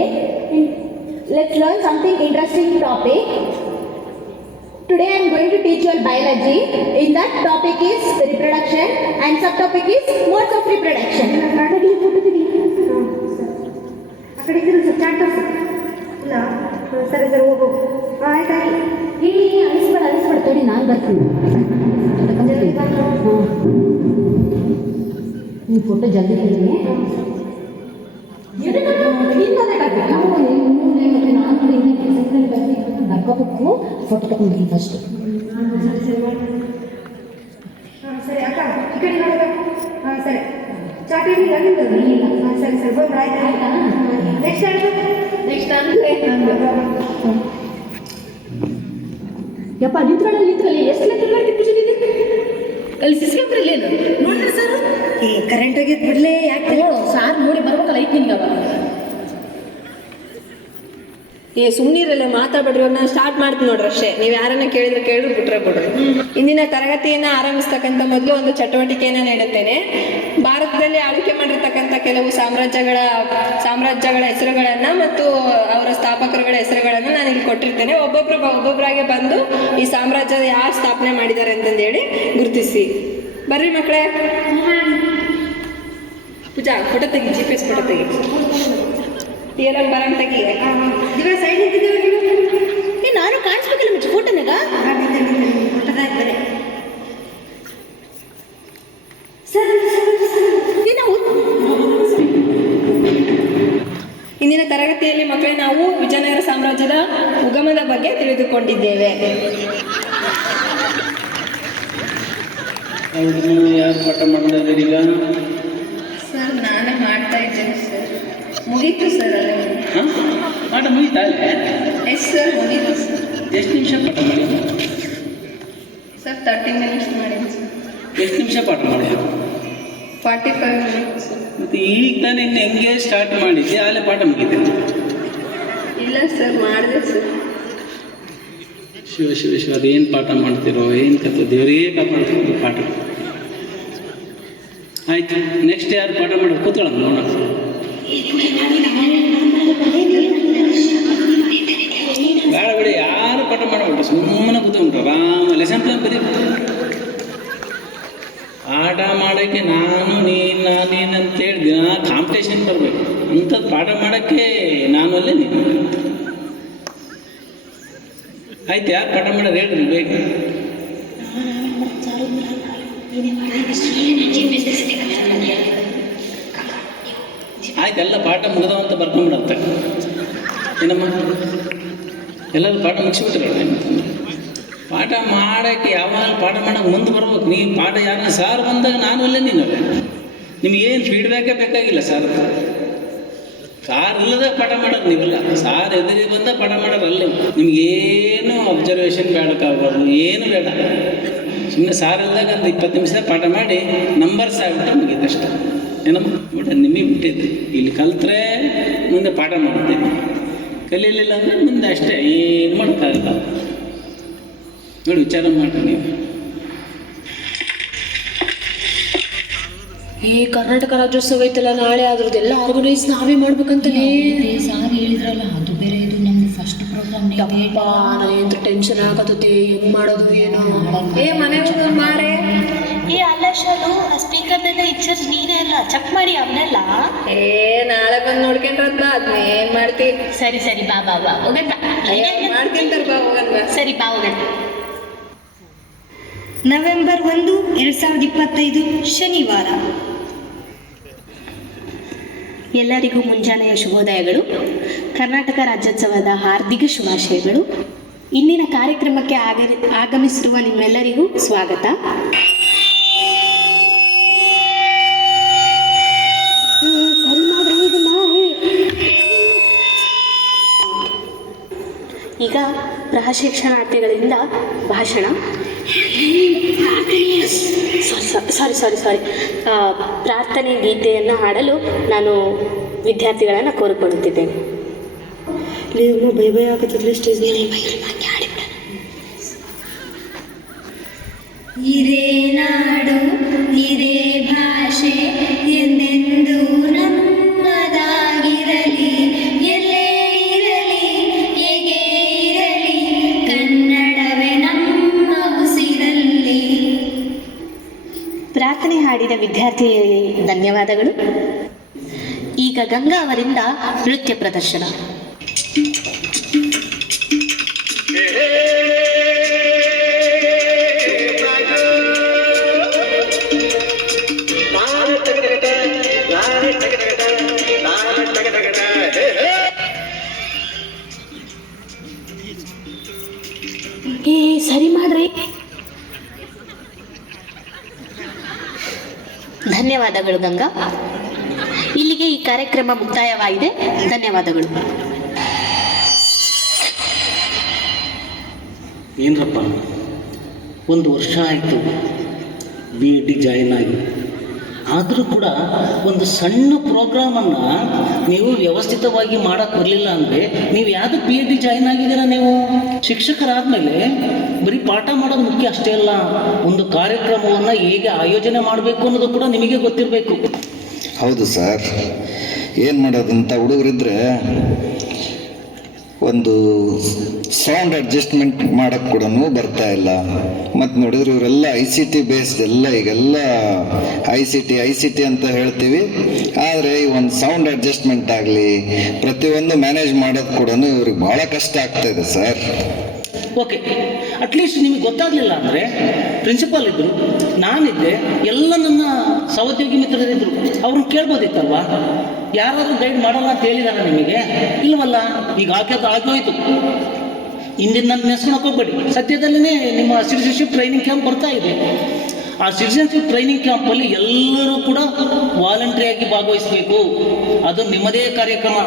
let's learn something interesting topic. Today I am going to teach you all biology. In that topic is reproduction and subtopic is modes of reproduction. ಸರಿ ಹೋಗು. ಆಯ್ತು ಹೇಳಿ. ಅಳಿಸ್ಬೇಡ ನಾನು ಬರ್ತೀನಿ. ನೀವು ಫೋಟೋ ಜಲ್ದಿ ತೆಗೀನಿ. ಬರ್ಕೋಬೇಕು. ಫೋಟೋ ತಗೊಂಡಿದ್ದೀನಿ ಫಸ್ಟ್. ಸರಿ ಅಕ್ಕ, ಈ ಕಡೆ ಹಾಂ ಸರಿ. ಚಾಟಿ ಇಲ್ಲ. ಸರಿ ಬಂದ್ರೆ ಆಯ್ತಾ? ನೆಕ್ಸ್ಟ್ ಯಪ್ಪ ನಿಂತ್ಕೊಳ್ಳಿ. ಎಷ್ಟು ಅಲ್ಲಿ ಸಿಸ್ಕೊಂಡ್ರಿಲ್ಲೇನು ನೋಡ್ರಿ ಸರ್? ಕರೆಂಟ್ ಆಗಿದ್ದು ಬಿಡ್ಲೇ. ಯಾಕೆ ಸಾರ್ ನೋಡಿ ಬರ್ಬೇಕಲ್ಲ. ಐತೆ ನಿಮ್ಗೆ ಅವಾಗ ಸುಮ್ಮನಿರಲ್ಲ, ಮಾತಾಡ್ಬೇಡ್ರಿ. ಇವಾಗ ನಾನು ಸ್ಟಾರ್ಟ್ ಮಾಡ್ತೀನಿ ನೋಡ್ರಿ ಅಷ್ಟೇ. ನೀವು ಯಾರನ್ನ ಕೇಳಿದ್ರು ಬಿಡ್ರಿ. ಇಂದಿನ ತರಗತಿಯನ್ನು ಆರಂಭಿಸ್ತಕ್ಕಂಥ ಮೊದಲು ಒಂದು ಚಟುವಟಿಕೆಯನ್ನು ನೀಡುತ್ತೇನೆ. ಭಾರತದಲ್ಲಿ ಆಳ್ವಿಕೆ ಮಾಡಿರ್ತಕ್ಕಂಥ ಕೆಲವು ಸಾಮ್ರಾಜ್ಯಗಳ ಹೆಸರುಗಳನ್ನು ಮತ್ತು ಅವರ ಸ್ಥಾಪಕರುಗಳ ಹೆಸರುಗಳನ್ನು ನಾನು ಇಲ್ಲಿ ಕೊಟ್ಟಿರ್ತೇನೆ. ಒಬ್ಬೊಬ್ಬರಾಗೆ ಬಂದು ಈ ಸಾಮ್ರಾಜ್ಯದ ಯಾರು ಸ್ಥಾಪನೆ ಮಾಡಿದ್ದಾರೆ ಅಂತಂದೇಳಿ ಗುರುತಿಸಿ. ಬರ್ರಿ ಮಕ್ಕಳೇ. ಪೂಜಾ ಫೋಟೋ ತೆಗಿ. GPS ಫೋಟೋ ತೆಗಿ. TLM ಬರಂಗ್ ತೆಗಿ. ಸೈಡ್ ನಿಂತಿದ್ದೀವಿ. ನಾನು ಕಾಣಿಸ್ಬೇಕಲ್ಲ ಮುಚ್ಚು ಫೋಟೋನಾಗ. ಇಂದಿನ ತರಗತಿಯಲ್ಲಿ ಮಕ್ಕಳೇ ನಾವು ವಿಜಯನಗರ ಸಾಮ್ರಾಜ್ಯದ ಉಗಮದ ಬಗ್ಗೆ ತಿಳಿದುಕೊಂಡಿದ್ದೇವೆ. ಯಾರು ಪಾಠ ಮಾಡಿದ್ರೆ ಈಗ? ಸರ್ ನಾನೇ ಮಾಡ್ತಾ ಇದ್ದೇನೆ ಸರ್. ಮುಗೀತು ಸರ್. ಅಲ್ಲೇ ಪಾಠ ಮುಗೀತಾ? ಎಸ್ ಸರ್ ಮುಗೀತು ಸರ್. ಎಷ್ಟು ನಿಮಿಷ ಪಾಠ ಮಾಡಿದ್ರು ಸರ್? 30 minutes ಮಾಡಿದ್ವಿ ಸರ್. ಎಷ್ಟು ನಿಮಿಷ ಪಾಠ ಮಾಡಿದ್ರು? 45 minutes ಸರ್. ಮತ್ತು ಈಗ ತಾನೇ ಇನ್ನು ಹೆಂಗೆ ಸ್ಟಾರ್ಟ್ ಮಾಡಿದ್ದೆ ಅಲ್ಲೇ ಪಾಠ ಮುಗಿತೀನಿ? ಇಲ್ಲ ಸರ್ ಮಾಡಿದೆ ಸರ್. ಶಿವ ಅದೇನು ಪಾಠ ಮಾಡ್ತಿರೋ ಏನು ಕಥೆ, ದೇವರೇ ಕಾಪಾಡ್ತಿರೋ ಪಾಠ. ಆಯ್ತು, ನೆಕ್ಸ್ಟ್ ಯಾರು ಪಾಠ ಮಾಡಿ ಕೂತ್ಕೊಳ್ಳೋಣ ನೋಡೋಣ. ಬೇಡ ಬಿಡಿ, ಯಾರು ಪಾಠ ಮಾಡಬೇಡ್ರಿ, ಸುಮ್ಮನೆ ಕೂತ್ಕೊಂಡ್ರು ಆರಾಮ ಲೆಸನ್ ಪ್ಲಾನ್ ಬರೀ. ಆಟ ಮಾಡೋಕ್ಕೆ ನಾನು ನೀನು ಅಂತೇಳಿ ದಿನ ಕಾಂಪಿಟೇಷನ್ ಬರಬೇಕು. ಅಂಥದ್ದು ಪಾಠ ಮಾಡೋಕ್ಕೆ ನಾನು ಅಲ್ಲೇ ನೀನು. ಆಯ್ತು, ಯಾರು ಪಾಠ ಮಾಡೋದು ಹೇಳ್ರಿ ಬೇಗ. ಆಯ್ತು, ಎಲ್ಲ ಪಾಠ ಮುಗಿದವಂತ ಬರ್ಕೊಂಡ್ಬಿಡಂತ. ಏನಮ್ಮ ಎಲ್ಲರೂ ಪಾಠ ಮುಗಿಸ್ಬಿಟ್ರೆ ಪಾಠ ಮಾಡೋಕ್ಕೆ ಯಾವಾಗ ಪಾಠ ಮಾಡೋಕೆ ಮುಂದೆ ಬರ್ಬೇಕು. ನೀವು ಪಾಠ ಯಾರನ್ನ ಸಾರ್ ಬಂದಾಗ ನಾನು ಅಲ್ಲೇ ನೀನಲ್ಲೇ. ನಿಮಗೇನು ಫೀಡ್ಬ್ಯಾಕೇ ಬೇಕಾಗಿಲ್ಲ ಸಾರ್ ಇಲ್ಲದಾಗ ಪಾಠ ಮಾಡೋದು ನೀವೆಲ್ಲ. ಸಾರ್ ಎದುರಿಗೆ ಬಂದ ಪಾಠ ಮಾಡೋದು ಅಲ್ಲೇ. ನಿಮಗೇನು ಅಬ್ಸರ್ವೇಷನ್ ಬೇಡಕ್ಕಾಗ್ಬಾರ್ದು, ಏನು ಬೇಡ. ಸುಮ್ಮನೆ ಸಾರ್ ಇಲ್ದಾಗ ಒಂದು 20 ನಿಮಿಷ ಪಾಠ ಮಾಡಿ ನಂಬರ್ಸ್ ಆಗ್ಬಿಟ್ರೆ ಮುಗೀತಷ್ಟೆ. ಏನಮ್ಮ ಬಿಟ್ಟೆ ನಿಮಗೆ ಬಿಟ್ಟಿದ್ದು. ಇಲ್ಲಿ ಕಲ್ತ್ರೆ ಮುಂದೆ ಪಾಠ ಮಾಡ್ತೀನಿ, ಕಲೀಲಿಲ್ಲ ಅಂದರೆ ಮುಂದೆ ಅಷ್ಟೇ, ಏನು ಮಾಡೋಕ್ಕಾಗಲ್ಲ. ನೋಡಿ ವಿಚಾರ ಮಾಡ್ರಿ ನೀವು. ಈ ಕರ್ನಾಟಕ ರಾಜ್ಯೋತ್ಸವ ಐತಲ್ಲ ನಾಳೆ, ಅದ್ರದ್ದೆಲ್ಲ ಆರ್ಗನೈಸ್ ನಾವೇ ಮಾಡ್ಬೇಕಂತಲೇ ಸಾರ್ ಹೇಳಿದ್ರಲ್ಲ, ಅದು ಬೇರೆ ಇದು ನಮ್ಮ ಫಸ್ಟ್ ಪ್ರೋಗ್ರಾಮ್ ಯಪ್ಪ ನನಗಂತೂ ಟೆನ್ಷನ್ ಆಗತೈತಿ, ಹೆಂಗ್ ಮಾಡೋದು ಏನು. ಏ ಮನೆ ಮಾರೆ ಏ ಅಲ್ಲ ಶಾಲು, ಆ ಸ್ಪೀಕರ್ನೆಲ್ಲ ಇನ್ಚಾರ್ಜ್ ನೀನೇ ಅಲ್ಲ, ಚೆಕ್ ಮಾಡಿ ಅವನ್ನೆಲ್ಲ. ಏ ನಾಳೆ ಬಂದು ನೋಡ್ಕೊಂಡ್ರದ್ನ ಅದನ್ನ ಏನ್ ಮಾಡ್ತಿ. ಸರಿ ಸರಿ ಬಾ ಬಾ ಬಾ ಹೋಗಣ. ಮಾಡ್ಕೊಂತಾರ ಬಾ ಹೋಗಲ್ವಾ. ಸರಿ ಬಾ ಹೋಗಣ. ನವೆಂಬರ್ 1, 2025 ಶನಿವಾರ. ಎಲ್ಲರಿಗೂ ಮುಂಜಾನೆಯ ಶುಭೋದಯಗಳು. ಕರ್ನಾಟಕ ರಾಜ್ಯೋತ್ಸವದ ಹಾರ್ದಿಕ ಶುಭಾಶಯಗಳು. ಇಂದಿನ ಕಾರ್ಯಕ್ರಮಕ್ಕೆ ಆಗಮಿಸಿರುವ ನಿಮ್ಮೆಲ್ಲರಿಗೂ ಸ್ವಾಗತ. ಈಗ ಪ್ರಶಿಕ್ಷಣಾರ್ಥಿಗಳಿಂದ ಭಾಷಣ. ಸಾರಿ ಪ್ರಾರ್ಥನೆ ಗೀತೆಯನ್ನು ಹಾಡಲು ನಾನು ವಿದ್ಯಾರ್ಥಿಗಳನ್ನು ಕೋರಿಕೊಳ್ಳುತ್ತಿದ್ದೇನೆ. ಭಯ ಆಗತ್ತಲ್ಲ ಸ್ಟೇಜ್ ಮೇಲೆ. ಇದೇ ನಾಡು ಇದೇ ಭಾಷೆ ಎಂದೆಂದು ನಮ್ಮದಾಗಿರಲಿ, ಎಲ್ಲೇ ಇರಲಿ ಹೇಗೆ ಇರಲಿ ಕನ್ನಡವೇ ನಮ್ಮ ಉಸಿರಲ್ಲಿ. ಪ್ರಾರ್ಥನೆ ಹಾಡಿದ ವಿದ್ಯಾರ್ಥಿ ಧನ್ಯವಾದಗಳು. ಈಗ ಗಂಗಾ ಅವರಿಂದ ನೃತ್ಯ ಪ್ರದರ್ಶನ. ಏ ಸರಿ ಮಾಡ್ರಿ. ಧನ್ಯವಾದಗಳು ಗಂಗಾ. ಇಲ್ಲಿಗೆ ಈ ಕಾರ್ಯಕ್ರಮ ಮುಕ್ತಾಯವಾಗಿದೆ. ಧನ್ಯವಾದಗಳು. ಏನರಪ್ಪ, 1 ವರ್ಷ ಆಯಿತು BEd ಜಾಯಿನ್ ಆಗಿ, ಆದರೂ ಕೂಡ ಒಂದು ಸಣ್ಣ ಪ್ರೋಗ್ರಾಮನ್ನು ನೀವು ವ್ಯವಸ್ಥಿತವಾಗಿ ಮಾಡೋಕ್ಕೆ ಬರಲಿಲ್ಲ ಅಂದರೆ ನೀವು ಯಾವುದು BEd ಜಾಯಿನ್ ಆಗಿದ್ದೀರಾ? ನೀವು ಶಿಕ್ಷಕರಾದಮೇಲೆ ಬರೀ ಪಾಠ ಮಾಡೋದು ಮುಖ್ಯ ಅಷ್ಟೇ ಅಲ್ಲ, ಒಂದು ಕಾರ್ಯಕ್ರಮವನ್ನು ಹೇಗೆ ಆಯೋಜನೆ ಮಾಡಬೇಕು ಅನ್ನೋದು ಕೂಡ ನಿಮಗೆ ಗೊತ್ತಿರಬೇಕು. ಹೌದು ಸರ್, ಏನು ಮಾಡೋದಂತ ಹುಡುಗರಿದ್ರೆ ಒಂದು ಸೌಂಡ್ ಅಡ್ಜಸ್ಟ್ಮೆಂಟ್ ಮಾಡೋಕ್ಕೆ ಕೂಡ ಬರ್ತಾ ಇಲ್ಲ. ಮತ್ತು ನೋಡಿದ್ರೆ ಇವರೆಲ್ಲ ICT ಬೇಸ್ಡ್ ಎಲ್ಲ, ಈಗೆಲ್ಲ ICT ಅಂತ ಹೇಳ್ತೀವಿ, ಆದರೆ ಈ ಒಂದು ಸೌಂಡ್ ಅಡ್ಜಸ್ಟ್ಮೆಂಟ್ ಆಗಲಿ ಪ್ರತಿಯೊಂದು ಮ್ಯಾನೇಜ್ ಮಾಡೋದು ಕೂಡ ಇವ್ರಿಗೆ ಭಾಳ ಕಷ್ಟ ಆಗ್ತಾಯಿದೆ ಸರ್. ಓಕೆ, ಅಟ್ಲೀಸ್ಟ್ ನಿಮಗೆ ಗೊತ್ತಾಗಲಿಲ್ಲ ಅಂದರೆ ಪ್ರಿನ್ಸಿಪಾಲ್ ಇದ್ದರು, ನಾನಿದ್ದೆ, ಎಲ್ಲ ನನ್ನ ಸಹೋದ್ಯೋಗಿ ಮಿತ್ರರಿದ್ದರು, ಅವ್ರನ್ನ ಕೇಳ್ಬೋದಿತ್ತಲ್ವಾ? ಯಾರಾದರೂ ಗೈಡ್ ಮಾಡಲ್ಲ ಅಂತ ಹೇಳಿದಾರ ನಿಮಗೆ? ಇಲ್ವಲ್ಲ. ಈಗ ಆಗೋಯ್ತು. ಇಂದಿನ ನನ್ನ ನೆನೆಸ್ಕೊಳಕ್ಕೆ ಹೋಗ್ಬೇಡಿ. ಸದ್ಯದಲ್ಲೇ ನಿಮ್ಮ ಸಿಟಿಜನ್ಶಿಪ್ ಟ್ರೈನಿಂಗ್ ಕ್ಯಾಂಪ್ ಬರ್ತಾ ಇದೆ. ಆ ಸಿಟಿಜನ್ಶಿಪ್ ಟ್ರೈನಿಂಗ್ ಕ್ಯಾಂಪಲ್ಲಿ ಎಲ್ಲರೂ ಕೂಡ ವಾಲಂಟ್ರಿಯಾಗಿ ಭಾಗವಹಿಸಬೇಕು. ಅದು ನಿಮ್ಮದೇ ಕಾರ್ಯಕ್ರಮ.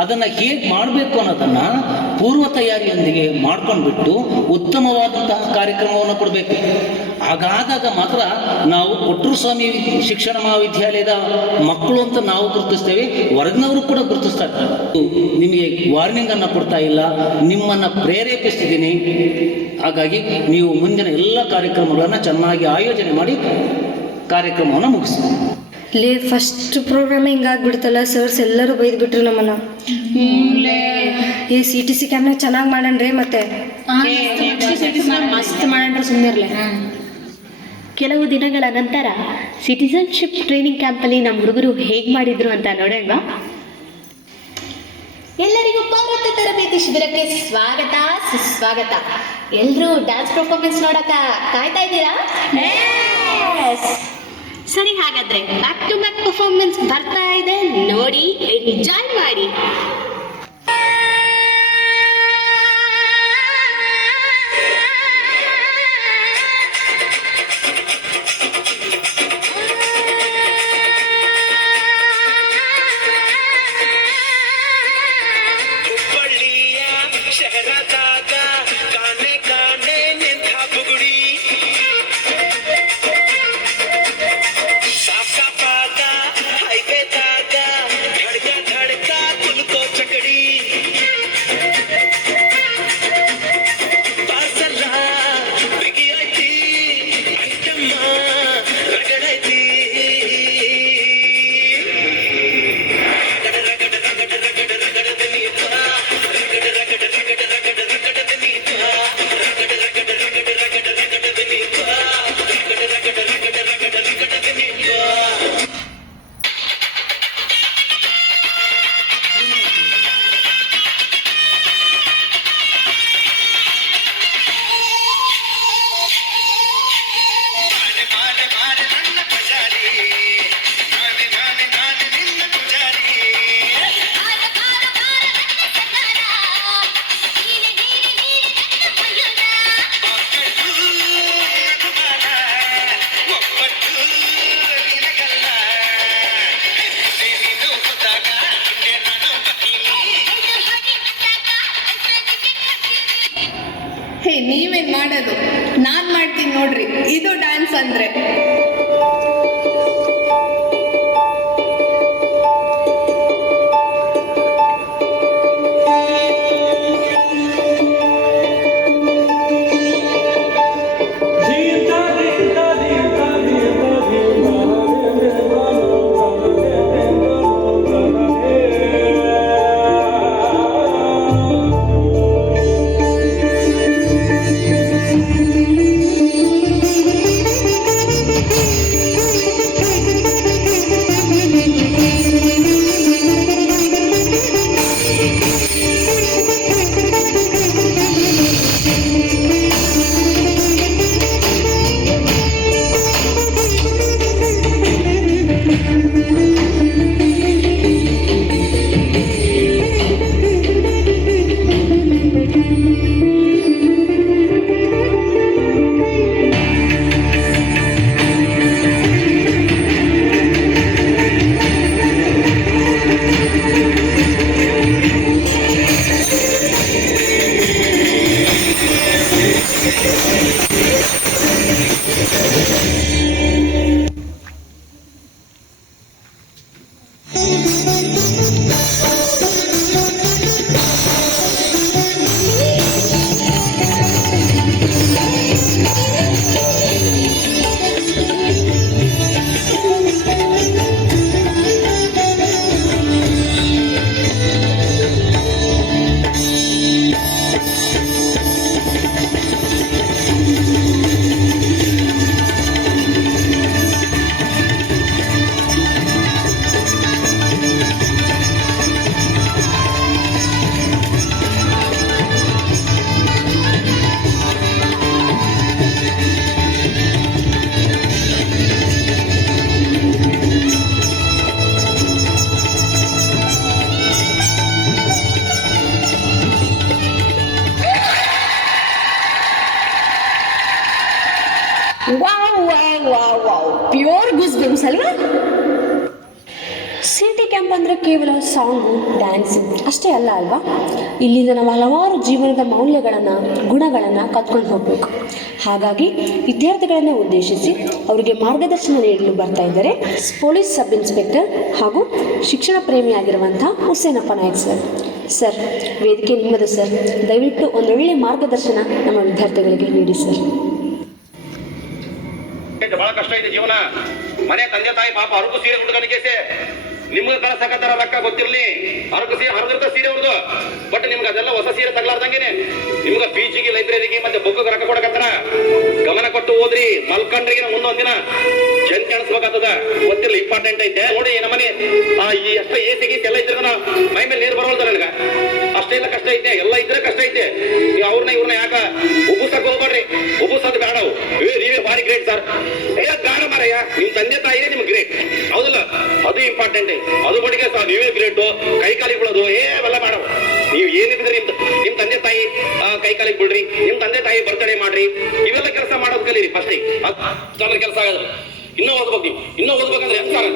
ಅದನ್ನು ಹೇಗೆ ಮಾಡಬೇಕು ಅನ್ನೋದನ್ನು ಪೂರ್ವ ತಯಾರಿಯೊಂದಿಗೆ ಮಾಡ್ಕೊಂಡ್ಬಿಟ್ಟು ಉತ್ತಮವಾದಂತಹ ಕಾರ್ಯಕ್ರಮವನ್ನು ಕೊಡಬೇಕು. ಹಾಗಾದಾಗ ಮಾತ್ರ ನಾವು ಕೊಟ್ಟೂರು ಸ್ವಾಮಿ ಶಿಕ್ಷಣ ಮಹಾವಿದ್ಯಾಲಯದ ಮಕ್ಕಳು ಅಂತ ನಾವು ಗುರುತಿಸ್ತೇವೆ, ಹೊರಗಿನವರು ಕೂಡ ಗುರುತಿಸ್ತಾರೆ. ನಿಮಗೆ ವಾರ್ನಿಂಗನ್ನು ಕೊಡ್ತಾ ಇಲ್ಲ, ನಿಮ್ಮನ್ನು ಪ್ರೇರೇಪಿಸ್ತಿದ್ದೀನಿ. ಹಾಗಾಗಿ ನೀವು ಮುಂದಿನ ಎಲ್ಲ ಕಾರ್ಯಕ್ರಮಗಳನ್ನು ಚೆನ್ನಾಗಿ ಆಯೋಜನೆ ಮಾಡಿ ಕಾರ್ಯಕ್ರಮವನ್ನು ಮುಗಿಸಿ. ಫಸ್ಟ್ ಪ್ರೋಗ್ರಾಮ್ ಹಿಂಗಾಗ್ಬಿಡ್ತಲ್ಲ, ಸರ್ಸ್ ಎಲ್ಲರೂ ಬೈದ್ಬಿಟ್ರು ನಮ್ಮನ್ನ. CTC ಕ್ಯಾಂಪ್ನಾಗ ಚೆನ್ನಾಗಿ ಮಾಡಣ್ರಿ. ಮತ್ತೆ ಮಸ್ತ್ ಮಾಡಣ್ರಿ, ಸುಮ್ಮನಿರ್ಲೆ. ಕೆಲವು ದಿನಗಳ ನಂತರ ಸಿಟಿಜನ್ಶಿಪ್ ಟ್ರೈನಿಂಗ್ ಕ್ಯಾಂಪಲ್ಲಿ ನಮ್ಮ ಹುಡುಗರು ಹೇಗೆ ಮಾಡಿದ್ರು ಅಂತ ನೋಡೋಣ. ಎಲ್ಲರಿಗೂ ಪೌರತ್ವ ತರಬೇತಿ ಶಿಬಿರಕ್ಕೆ ಸ್ವಾಗತ ಸುಸ್ವಾಗತ. ಎಲ್ಲರೂ ಡ್ಯಾನ್ಸ್ ಪರ್ಫಾರ್ಮೆನ್ಸ್ ನೋಡಕ ಕಾಯ್ತಾ ಇದ್ದೀರಾ? ಸರಿ, ಹಾಗಾದ್ರೆ ಬ್ಯಾಕ್ ಟು ಬ್ಯಾಕ್ ಪರ್ಫಾರ್ಮೆನ್ಸ್ ಬರ್ತಾ ಇದೆ, ನೋಡಿ ಎಂಜಾಯ್ ಮಾಡಿ. ಹುಬ್ಬಳ್ಳಿಯ ಶಹರದಾಗ ಕಾಣೆ ಕಾಣೆ ನಿಂತ ಬುಗುಡಿ, ಸಾಕಾಪಾದ ಹೈವೇದಾಗ ಧಡ್ಕ ಧಡ್ಕ ಕುಲ್ಕೋ ಚಕಡಿ, ಪಾರ್ಸಲ್ಲ ಬಿಗಿ ಐತಿ ಐಟಮ್ಮ ರಗಡೈತಿ, ರಗಡ ರಗಡ ರಗಡ ರಗಡ ರಗಡ ದನಿಯಪ್ಪ, ರಗಡ ರಗಡ ಮಾಡೋದು. ನಾನು ಮಾಡ್ತೀನಿ ನೋಡ್ರಿ, ಇದು ಡ್ಯಾನ್ಸ್ ಅಂದ್ರೆ. ಪ್ಯೂರ್ ಗೂಸ್ ಬಂಪ್ಸ್ ಅಲ್ವಾ? ಸಿಟಿ ಕ್ಯಾಂಪ್ ಅಂದರೆ ಕೇವಲ ಸಾಂಗು ಡ್ಯಾನ್ಸ್ ಅಷ್ಟೇ ಅಲ್ಲ ಅಲ್ವಾ? ಇಲ್ಲಿಂದ ನಾವು ಹಲವಾರು ಜೀವನದ ಮೌಲ್ಯಗಳನ್ನು ಗುಣಗಳನ್ನು ಕತ್ಕೊಂಡು ಹೋಗಬೇಕು. ಹಾಗಾಗಿ ವಿದ್ಯಾರ್ಥಿಗಳನ್ನೇ ಉದ್ದೇಶಿಸಿ ಅವರಿಗೆ ಮಾರ್ಗದರ್ಶನ ನೀಡಲು ಬರ್ತಾ ಇದ್ದಾರೆ ಪೊಲೀಸ್ ಸಬ್ ಇನ್ಸ್ಪೆಕ್ಟರ್ ಹಾಗೂ ಶಿಕ್ಷಣ ಪ್ರೇಮಿಯಾಗಿರುವಂಥ ಹುಸೇನಪ್ಪ ನಾಯಕ್ ಸರ್. ಸರ್, ವೇದಿಕೆ ನಿಮ್ಮದು ಸರ್. ದಯವಿಟ್ಟು ಒಂದೊಳ್ಳೆ ಮಾರ್ಗದರ್ಶನ ನಮ್ಮ ವಿದ್ಯಾರ್ಥಿಗಳಿಗೆ ನೀಡಿ ಸರ್. ಬಹಳ ಕಷ್ಟ ಇದೆ ಜೀವನ. ಮನೆ ತಂದೆ ತಾಯಿ ಪಾಪ ಅರಕು ಸೀರೆ ಹುಡುಗನಿಗೆ ನಿಮ್ಗೆ ಕಳ್ಸಕತ್ತಾರ ಲೆಕ್ಕ ಗೊತ್ತಿರ್ಲಿ. ಅರಕು ಸೀರೆ ಹರಿದಿರ್ತ ಸೀರೆ ಹುಡುಗ, ಬಟ್ ನಿಮ್ಗೆ ಅದೆಲ್ಲ ಹೊಸ ಸೀರೆ ತಗ್ಲಾರ್ದಂಗೆನೆ ನಿಮ್ಗೆ ಪೀಚಿಗೆ ಲೈಬ್ರರಿಗೆ ಮತ್ತೆ ಬುಕ್ ರೊಕ್ಕ ಕೊಡಕತ್ತಾರ. ಗಮನ ಕೊಟ್ಟು ಓದ್ರಿ. ಮಲ್ಕಂಡ್ರಿಗೆ ಮುಂದೊಂದಿನ ಜಂತಿ ಅಣಿಸ್ಬೇಕಾಗ್ತದ. ಗೊತ್ತಿರ್ಲಿ, ಇಂಪಾರ್ಟೆಂಟ್ ಐತೆ ನೋಡಿ. ನಮ್ಮನೆ ಈ ಅಷ್ಟ ಎಸಿ ಗೀಸಿ ಎಲ್ಲ ಇದ್ರೆ ಮೈ ಮೇಲೆ ನೀರು ಬರೋಲ್ದ ನನಗ. ಅಷ್ಟೇ ಇಲ್ಲ, ಕಷ್ಟ ಐತೆ. ಎಲ್ಲ ಇದ್ರೆ ಕಷ್ಟ ಐತೆ. ಅವ್ರನ್ನ ಇವ್ರನ್ನ ಯಾಕ ಉಬ್ಬುಸಕ್ ಹೋಗ್ಬೇಡ್ರಿ. ಉಬ್ಬುಸದ್ ಬೇಡವು. ನೀವೇ ಭಾರಿ ಗ್ರೇಟ್ ಸರ್. ಗಾಢ ಮಾರಯ್ಯ, ನಿಮ್ ತಂದೆ ತಾಯಿನೇ ನಿಮ್ಗೆ ಗ್ರೇಟ್, ಹೌದಲ್ಲ? ಅದು ಇಂಪಾರ್ಟೆಂಟ್. ಅದು ಬಡಿಗೆ ಸರ್ ನೀವೇ ಗ್ರೇಟು. ಕೈ ಕಾಲಿಗೆ ಬಿಡೋದು ಅವೆಲ್ಲ ಮಾಡವು. ನೀವು ಏನಿದ್ರೆ ನಿಮ್ ತಂದೆ ತಾಯಿ ಕೈ ಕಾಲಿಗೆ ಬಿಡ್ರಿ. ನಿಮ್ ತಂದೆ ತಾಯಿ ಬರ್ತಡೇ ಮಾಡ್ರಿ. ಇವೆಲ್ಲ ಕೆಲಸ ಮಾಡೋದು ಕಲೀರಿ ಫಸ್ಟಿಗೆ. ಅದು ಕೆಲಸ ಆಗೋದು. ಇನ್ನೂ ಓದ್ಬೇಕು. ನೀವು ಇನ್ನೂ ಓದ್ಬೇಕಂದ್ರೆ ಸರ್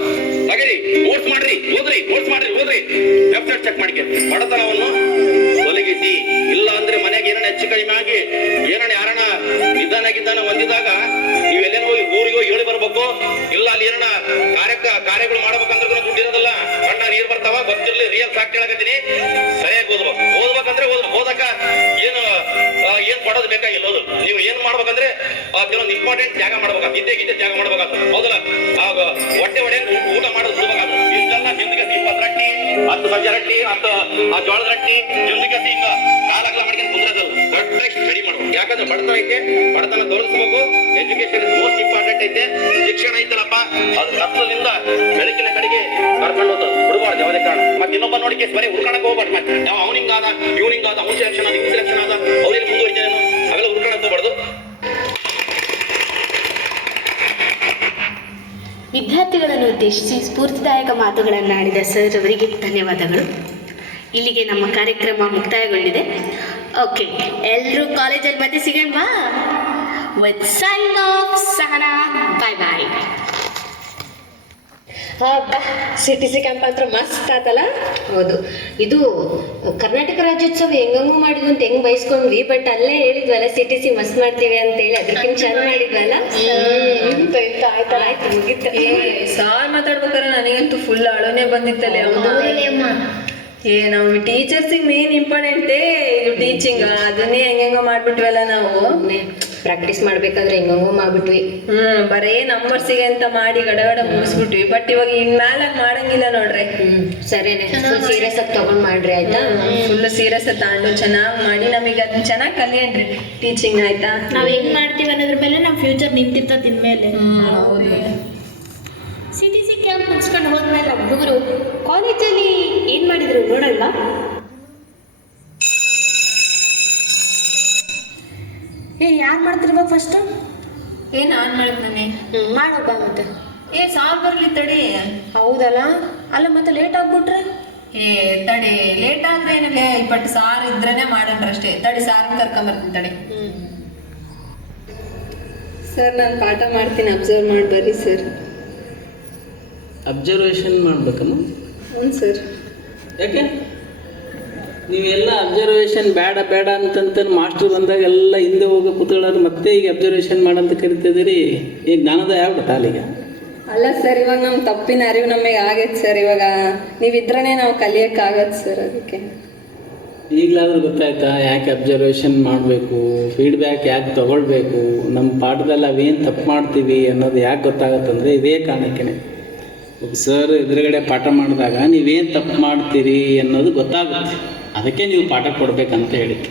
ತಗರಿ ನೋಟ್ಸ್ ಮಾಡ್ರಿ, ಓದ್ರಿ, ನೋಟ್ಸ್ ಮಾಡ್ರಿ, ಓದ್ರಿ. ವೆಬ್ಸೈಟ್ ಚೆಕ್ ಮಾಡಿಕೆ ಬಡತನವನ್ನು ತೊಲಗಿಸಿ. ಇಲ್ಲ ಅಂದ್ರೆ ಮನೆಗೆ ಏನನ್ನ ಹೆಚ್ಚು ಕಡಿಮೆ ಆಗಿ ಏನನ್ನ ಯಾರನ್ನ ನಿಧಾನ ಹೊಂದಿದಾಗ ನೀವೆಲ್ಲೇನೋ ಹೋಗಿ ಊರಿಗೆ ಹೋಗಿ ಹೇಳಿ ಬರ್ಬೇಕು. ಇಲ್ಲ ಅಲ್ಲಿ ಏನನ್ನ ಕಾರ್ಯಗಳು ಮಾಡ್ಬೇಕಂದ್ರೆ ದುಡ್ಡು ಇರೋದಿಲ್ಲ. ಕಣ್ಣ ನೀರು ಬರ್ತಾವ. ಗೊತ್ತಿರ್ಲಿ, ರಿಯಲ್ ಫ್ಯಾಕ್ಟ್ ಹೇಳಕತ್ತೀನಿ. ಸರಿಯಾಗಿ ಓದ್ಬೇಕು. ಓದ್ಬೇಕಂದ್ರೆ ಓದಕ ಏನು ಕೊಡೋದು ಬೇಕಾಗಿಲ್ಲ. ನೀವು ಏನ್ ಮಾಡ್ಬೇಕಂದ್ರೆ ಕೆಲವೊಂದು ಇಂಪಾರ್ಟೆಂಟ್ ತ್ಯಾಗ ಮಾಡ್ಬೇಕು. ಇದ್ದೇ ತ್ಯಾಗ ಮಾಡ್ಬೇಕಾಗ್ತದೆ, ಹೌದಲ್ಲ? ಆಗ ಹೊಟ್ಟೆ ಊಟ ಮಾಡೋದು ಬಿಡ್ಬೇಕಾಗ್ತದೆ. ಇಷ್ಟೆಲ್ಲ ಜಿಂದಗಿ 20 ರೊಟ್ಟಿ, 10 ಸಜ್ಜೆ ರೊಟ್ಟಿ, 10 ಜೋಳದ ರೊಟ್ಟಿ, ಜಿಂದಗಿ ಹಿಂಗ ಕಾಲಾಗಲ ಮಾಡ್ಕೊಂಡು ಕುಂದ್ರದು ದೊಡ್ಡ ಸ್ಟಡಿ ಮಾಡ್ಬೇಕು. ಯಾಕಂದ್ರೆ ಬಡತನ ಐತೆ, ಬಡತನ ತೋರಿಸ್ಬೇಕು. ಎಜುಕೇಶನ್ ಇಸ್ ಮೋಸ್ಟ್ ಇಂಪಾರ್ಟೆಂಟ್ ಐತೆ. ಶಿಕ್ಷಣ ಐತಲ್ಲಪ್ಪ, ಅದು ಕತ್ತಲಿಂದ ಬೆಳಕಿನ ಕಡೆಗೆ ಕರ್ಕೊಂಡು ಹೋಗ್ತದೆ. ಬಿಡಬಾರ್ದು ಯಾವುದೇ ಕಾರಣ. ಮತ್ತೆ ಇನ್ನೊಬ್ಬ ನೋಡಿ ಕೇಸ್ ಬರೀ ಹುಡ್ಕಾಣಕ್ಕೆ ಹೋಗ್ಬಾರ್ದು. ಮತ್ತೆ ನಾವು ಅವನಿಂಗಾದ ಇವನಿಂಗಾದ ಅವ್ನ ಸೆಲೆಕ್ಷನ್ ಆದ ಇವ್ ಸೆಲೆಕ್ಷನ್ ಆದ ಅವ್ರೇನು ಮುಂದುವರಿತೇನೋ ಅವೆಲ್ಲ ಹುಡ್ಕಾಣಕ್ಕೆ ಹೋಗ್ಬಾರ್ದು. ವಿದ್ಯಾರ್ಥಿಗಳನ್ನು ಉದ್ದೇಶಿಸಿ ಸ್ಫೂರ್ತಿದಾಯಕ ಮಾತುಗಳನ್ನಾಡಿದ ಸರ್ ಅವರಿಗೆ ಧನ್ಯವಾದಗಳು. ಇಲ್ಲಿಗೆ ನಮ್ಮ ಕಾರ್ಯಕ್ರಮ ಮುಕ್ತಾಯಗೊಂಡಿದೆ. ಓಕೆ, ಎಲ್ಲರೂ ಕಾಲೇಜಲ್ಲಿ ಮತ್ತೆ ಸಿಗೋಣ. With sign off Sahana. Bye bye. CTC camp ಅಂತ ಮಸ್ತ್ ಆತಲ್ಲ. ಹೌದು, ಇದು ಕರ್ನಾಟಕ ರಾಜ್ಯೋತ್ಸವ ಹೆಂಗಂಗೂ ಮಾಡಿದ್ವಿ ಅಂತ ಹೆಂಗ್ ಬಯಸ್ಕೊಂಡ್ವಿ, ಬಟ್ ಅಲ್ಲೇ ಹೇಳಿದ್ವಲ್ಲ CTC ಮಸ್ತ್ ಮಾಡ್ತೀವಿ ಅಂತ ಹೇಳಿ, ಅದಕ್ಕಿಂತ ಚಂದ ಮಾಡಿದ್ವಲ್ಲ. ಆಯ್ತು ಮುಗಿತ್ತು. ಸಾರ್ ಮಾತಾಡ್ಬೇಕಾದ್ರೆ ನನಗಂತೂ ಫುಲ್ ಅಳೋನೆ ಬಂದಿತ್ತಲ್ಲ. ನಮ್ಮ ಟೀಚರ್ಸಿಗೆ ಮೇನ್ ಇಂಪಾರ್ಟೆಂಟೇ ಇದು ಟೀಚಿಂಗ್, ಅದನ್ನೇ ಹೆಂಗೋ ಮಾಡ್ಬಿಟ್ವಲ್ಲ ನಾವು. ಪ್ರಾಕ್ಟೀಸ್ ಮಾಡ್ಬೇಕಾದ್ರೆ ಹೆಂಗೋ ಮಾಡ್ಬಿಟ್ವಿ. ಬರೇ ನಂಬರ್ಸಿಗೆ ಅಂತ ಮಾಡಿ ಗಡಗಡ ಮುಗಿಸ್ಬಿಟ್ವಿ. ಬಟ್ ಇವಾಗ ಇನ್ಮೇಲೆ ಮಾಡಂಗಿಲ್ಲ ನೋಡ್ರಿ. ಸರಿನೇ, ಸೀರಿಯಸ್ ಆಗಿ ತಗೊಂಡ್ ಮಾಡ್ರಿ ಆಯ್ತಾ. ಫುಲ್ ಸೀರಿಯಸ್ ತಗೊಂಡು ಚೆನ್ನಾಗಿ ಮಾಡಿ ನಮಗೆ ಅದನ್ನ ಚೆನ್ನಾಗಿ ಕಲಿಯನ್ರಿ ಟೀಚಿಂಗ್ ಆಯ್ತಾ. ನಾವ್ ಹೆಂಗ್ ಮಾಡ್ತೀವಿ ಅನ್ನೋದ್ರ ಮೇಲೆ ನಮ್ಮ ಫ್ಯೂಚರ್ ನಿಂತಿರ್ತದ ಇನ್ಮೇಲೆ. ಹೌದು. CTC ಕ್ಯಾಂಪ್ ಮುಗಿಸ್ಕೊಂಡು ಹೋದ್ಮೇಲೆ ಹುಡುಗರು ಕಾಲೇಜಲ್ಲಿ ಏನ್ ಮಾಡಿದ್ರು ನೋಡಲ್ವಾ? ಯಾರು ಮಾಡ್ತಿರ್ಬೇಕು ಫಸ್ಟ್? ನಾನ್ ಮಾಡಿದ್ ನಾನೇ ಮಾಡೋಬ್ಬ ಮತ್ತೆ. ಸಾರ್ ಬರ್ಲಿ ತಡಿ. ಹೌದಲ್ಲ, ಅಲ್ಲ ಮತ್ತೆ ಲೇಟ್ ಆಗ್ಬಿಟ್ರೆ? ತಡಿ, ಲೇಟ್ ಆದ್ರೆ ಏನಿಲ್ಲ, ಬಟ್ ಸಾರ್ ಇದ್ರೇನೆ ಮಾಡನ್ರಿ ಅಷ್ಟೇ. ತಡಿ, ಸಾರ್ನ ಕರ್ಕೊಂಬರ್ತೀನಿ ತಡಿ. ಸರ್ ನಾನು ಪಾಠ ಮಾಡ್ತೀನಿ, ಅಬ್ಸರ್ವ್ ಮಾಡಿ ಬರ್ರಿ ಸರ್. ಅಬ್ಸರ್ವೇಷನ್ ಮಾಡ್ಬೇಕಮ್ಮ? ಹ್ಞೂ ಸರ್. ಯಾಕೆ ನೀವೆಲ್ಲ ಅಬ್ಸರ್ವೇಷನ್ ಬೇಡ ಬೇಡ ಅಂತಂತ ಮಾಸ್ಟರ್ ಬಂದಾಗ ಎಲ್ಲ ಹಿಂದೆ ಹೋಗಿ ಕೂತ್ಕೊಳ್ಳೋದು, ಮತ್ತೆ ಈಗ ಅಬ್ಸರ್ವೇಷನ್ ಮಾಡಂತ ಕರಿತಿದ್ದೀರಿ. ಈಗ ಜ್ಞಾನದ ಯಾವ ತಾಲಿಗೆ? ಅಲ್ಲ ಸರ್, ಇವಾಗ ನಮ್ಮ ತಪ್ಪಿನ ಅರಿವು ನಮಗೆ ಆಗೈತೆ ಸರ್. ಇವಾಗ ನೀವಿದ್ರೇ ನಾವು ಕಲಿಯೋಕ್ಕಾಗತ್ತೆ ಸರ್. ಅದಕ್ಕೆ ಈಗಲಾದ್ರೂ ಗೊತ್ತಾಯ್ತಾ ಯಾಕೆ ಅಬ್ಸರ್ವೇಷನ್ ಮಾಡಬೇಕು, ಫೀಡ್ಬ್ಯಾಕ್ ಯಾಕೆ ತಗೊಳ್ಬೇಕು, ನಮ್ಮ ಪಾಠದಲ್ಲಿ ಅವೇನು ತಪ್ಪು ಮಾಡ್ತೀವಿ ಅನ್ನೋದು ಯಾಕೆ ಗೊತ್ತಾಗತ್ತಂದರೆ ಇದೇ ಕಾರಣಕ್ಕೇ. ಒಬ್ಬ ಸರ್ ಎದುರುಗಡೆ ಪಾಠ ಮಾಡಿದಾಗ ನೀವೇನು ತಪ್ಪು ಮಾಡ್ತೀರಿ ಅನ್ನೋದು ಗೊತ್ತಾಗುತ್ತೆ, ಅದಕ್ಕೆ ನೀವು ಪಾಠ ಕೊಡಬೇಕಂತ ಹೇಳಿದ್ದು.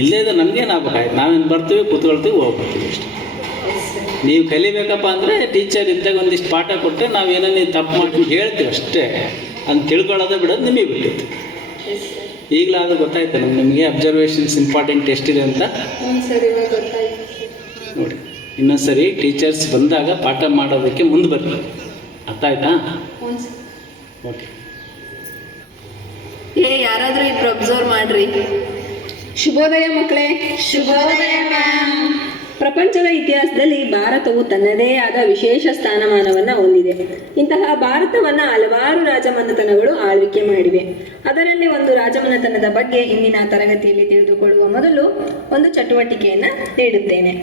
ಇಲ್ಲದೇ ಇದು ನಮಗೇನು ಆಗ್ಬೇಕಾಯ್ತು, ನಾವೇನು ಬರ್ತೀವಿ, ಕೂತ್ಕೊಳ್ತೀವಿ, ಹೋಗ್ಬಿಡ್ತೀವಿ ಅಷ್ಟೇ. ನೀವು ಕಲಿಬೇಕಪ್ಪ ಅಂದರೆ ಟೀಚರ್ ಇದ್ದಾಗ ಒಂದಿಷ್ಟು ಪಾಠ ಕೊಟ್ಟರೆ ನಾವೇನೋ ನೀವು ತಪ್ಪು ಮಾಡಿ ಹೇಳ್ತೀವಿ ಅಷ್ಟೇ, ಅಂತ ತಿಳ್ಕೊಳ್ಳೋದೇ ಬಿಡೋದು ನಿಮಗೆ ಬಿಟ್ಟಿತ್ತು. ಈಗಲಾದ್ರೂ ಗೊತ್ತಾಯ್ತು ನಿಮಗೆ ಅಬ್ಸರ್ವೇಷನ್ಸ್ ಇಂಪಾರ್ಟೆಂಟ್ ಎಷ್ಟಿದೆ ಅಂತ. ಸರ್ ಇವಾಗ ಗೊತ್ತಾಯ್ತು ನೋಡಿ, ಇನ್ನೊಂದು ಸರಿ ಟೀಚರ್ಸ್ ಬಂದಾಗ ಪಾಠ ಮಾಡೋದಕ್ಕೆ ಮುಂದೆ ಬರ್ರಿ, ಅರ್ಥ ಆಯ್ತಾ? ಓಕೆ. ಯಾರಾದರೂ ಇಬ್ರು ಅಬ್ಸರ್ವ್ ಮಾಡ್ರಿ. ಶುಭೋದಯ ಮಕ್ಕಳೇ. ಶುಭೋದಯ ಮ್ಯಾಮ್. ಪ್ರಪಂಚದ ಇತಿಹಾಸದಲ್ಲಿ ಭಾರತವು ತನ್ನದೇ ಆದ ವಿಶೇಷ ಸ್ಥಾನಮಾನವನ್ನು ಹೊಂದಿದೆ. ಇಂತಹ ಭಾರತವನ್ನು ಹಲವಾರು ರಾಜಮನೆತನಗಳು ಆಳ್ವಿಕೆ ಮಾಡಿವೆ. ಅದರಲ್ಲಿ ಒಂದು ರಾಜಮನೆತನದ ಬಗ್ಗೆ ಇಂದಿನ ತರಗತಿಯಲ್ಲಿ ತಿಳಿದುಕೊಳ್ಳುವ ಮೊದಲು ಒಂದು ಚಟುವಟಿಕೆಯನ್ನು ನೀಡುತ್ತೇನೆ.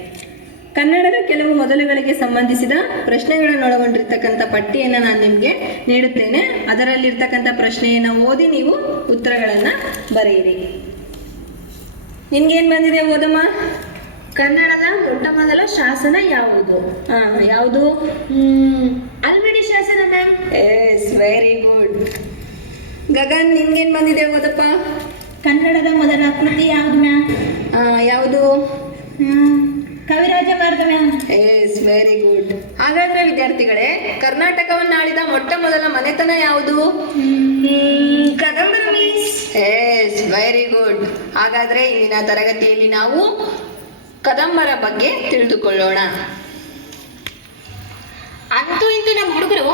ಕನ್ನಡದ ಕೆಲವು ಮೊದಲುಗಳಿಗೆ ಸಂಬಂಧಿಸಿದ ಪ್ರಶ್ನೆಗಳನ್ನು ಒಳಗೊಂಡಿರ್ತಕ್ಕಂಥ ಪಟ್ಟಿಯನ್ನು ನಾನು ನಿಮಗೆ ನೀಡುತ್ತೇನೆ. ಅದರಲ್ಲಿರ್ತಕ್ಕಂಥ ಪ್ರಶ್ನೆಯನ್ನು ಓದಿ ನೀವು ಉತ್ತರಗಳನ್ನು ಬರೆಯಿರಿ. ನಿನ್ಗೇನು ಬಂದಿದೆ ಓದಮ್ಮ? ಕನ್ನಡದ ಮೊಟ್ಟಮೊದಲ ಶಾಸನ ಯಾವುದು? ಯಾವುದು? ಅಲ್ಮಿಡಿ ಶಾಸನ ma'am. Yes, very good. Gagan, ನಿಮ್ಗೇನು ಬಂದಿದೆ ಓದಪ್ಪ? ಕನ್ನಡದ ಮೊದಲ ಕೃತಿ ಯಾವುದು ಮ್ಯಾಮ್? ಯಾವುದು? ಕವಿರಾಜ ಮಾರ್ಗ ಮ್ಯಾಮ್. Yes, very good. ಹಾಗಾದ್ರೆ ವಿದ್ಯಾರ್ಥಿಗಳೇ, ಕರ್ನಾಟಕವನ್ನು ಆಳಿದ ಮೊಟ್ಟ ಮೊದಲ ಮನೆತನ ಯಾವುದು? ಕದಂಬರ ಮಿಸ್. Yes, very good. ಹಾಗಾದ್ರೆ ಇಂದಿನ ತರಗತಿಯಲ್ಲಿ ನಾವು ಕದಂಬರ ಬಗ್ಗೆ ತಿಳಿದುಕೊಳ್ಳೋಣ. ಅಂತೂ ಇಂತೂ ನಮ್ಮ ಹುಡುಗರು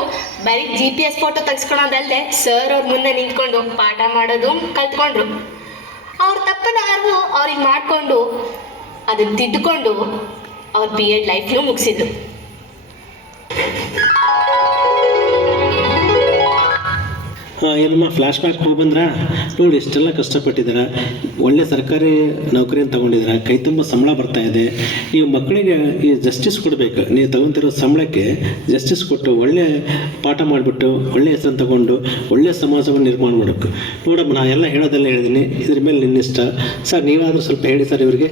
ಬರೀ GPS ಫೋಟೋ ತೆಗೆಸ್ಕೊಳ್ಳೋದಲ್ಲದೆ ಸರ್ ಅವ್ರ ಮುಂದೆ ನಿಂತ್ಕೊಂಡು ಪಾಠ ಮಾಡೋದು ಕಲ್ತ್ಕೊಂಡ್ರು. ಅವ್ರ ತಪ್ಪನ ಅರಿವು ಅವ್ರಿಗೆ ಮಾಡಿಕೊಂಡು ಅದನ್ನು ತಿದ್ದುಕೊಂಡು ಅವ್ರ BEd ಲೈಫ್ನು ಮುಗಿಸಿದ್ರು. ಏನಮ್ಮ ಫ್ಲ್ಯಾಶ್ ಬ್ಯಾಕ್ ಹೋಗಿ ಬಂದ್ರಾ? ನೋಡಿ ಎಷ್ಟೆಲ್ಲ ಕಷ್ಟಪಟ್ಟಿದ್ದೀರ, ಒಳ್ಳೆ ಸರ್ಕಾರಿ ನೌಕರಿಯನ್ನು ತೊಗೊಂಡಿದ್ದೀರ, ಕೈ ತುಂಬ ಸಂಬಳ ಬರ್ತಾ ಇದೆ. ನೀವು ಮಕ್ಕಳಿಗೆ ಈ ಜಸ್ಟಿಸ್ ಕೊಡಬೇಕು. ನೀವು ತಗೊತಿರೋ ಸಂಬಳಕ್ಕೆ ಜಸ್ಟಿಸ್ ಕೊಟ್ಟು ಒಳ್ಳೆ ಪಾಠ ಮಾಡಿಬಿಟ್ಟು ಒಳ್ಳೆ ಹೆಸರನ್ನು ತಗೊಂಡು ಒಳ್ಳೆ ಸಮಾಜವನ್ನು ನಿರ್ಮಾಣ ಮಾಡಬೇಕು. ನೋಡಮ್ಮ, ನಾನು ಎಲ್ಲ ಹೇಳೋದೆಲ್ಲ ಹೇಳಿದ್ದೀನಿ, ಇದ್ರ ಮೇಲೆ ನಿನ್ನಿಷ್ಟ. ಸರ್ ನೀವಾದರೂ ಸ್ವಲ್ಪ ಹೇಳಿ ಸರ್ ಇವ್ರಿಗೆ.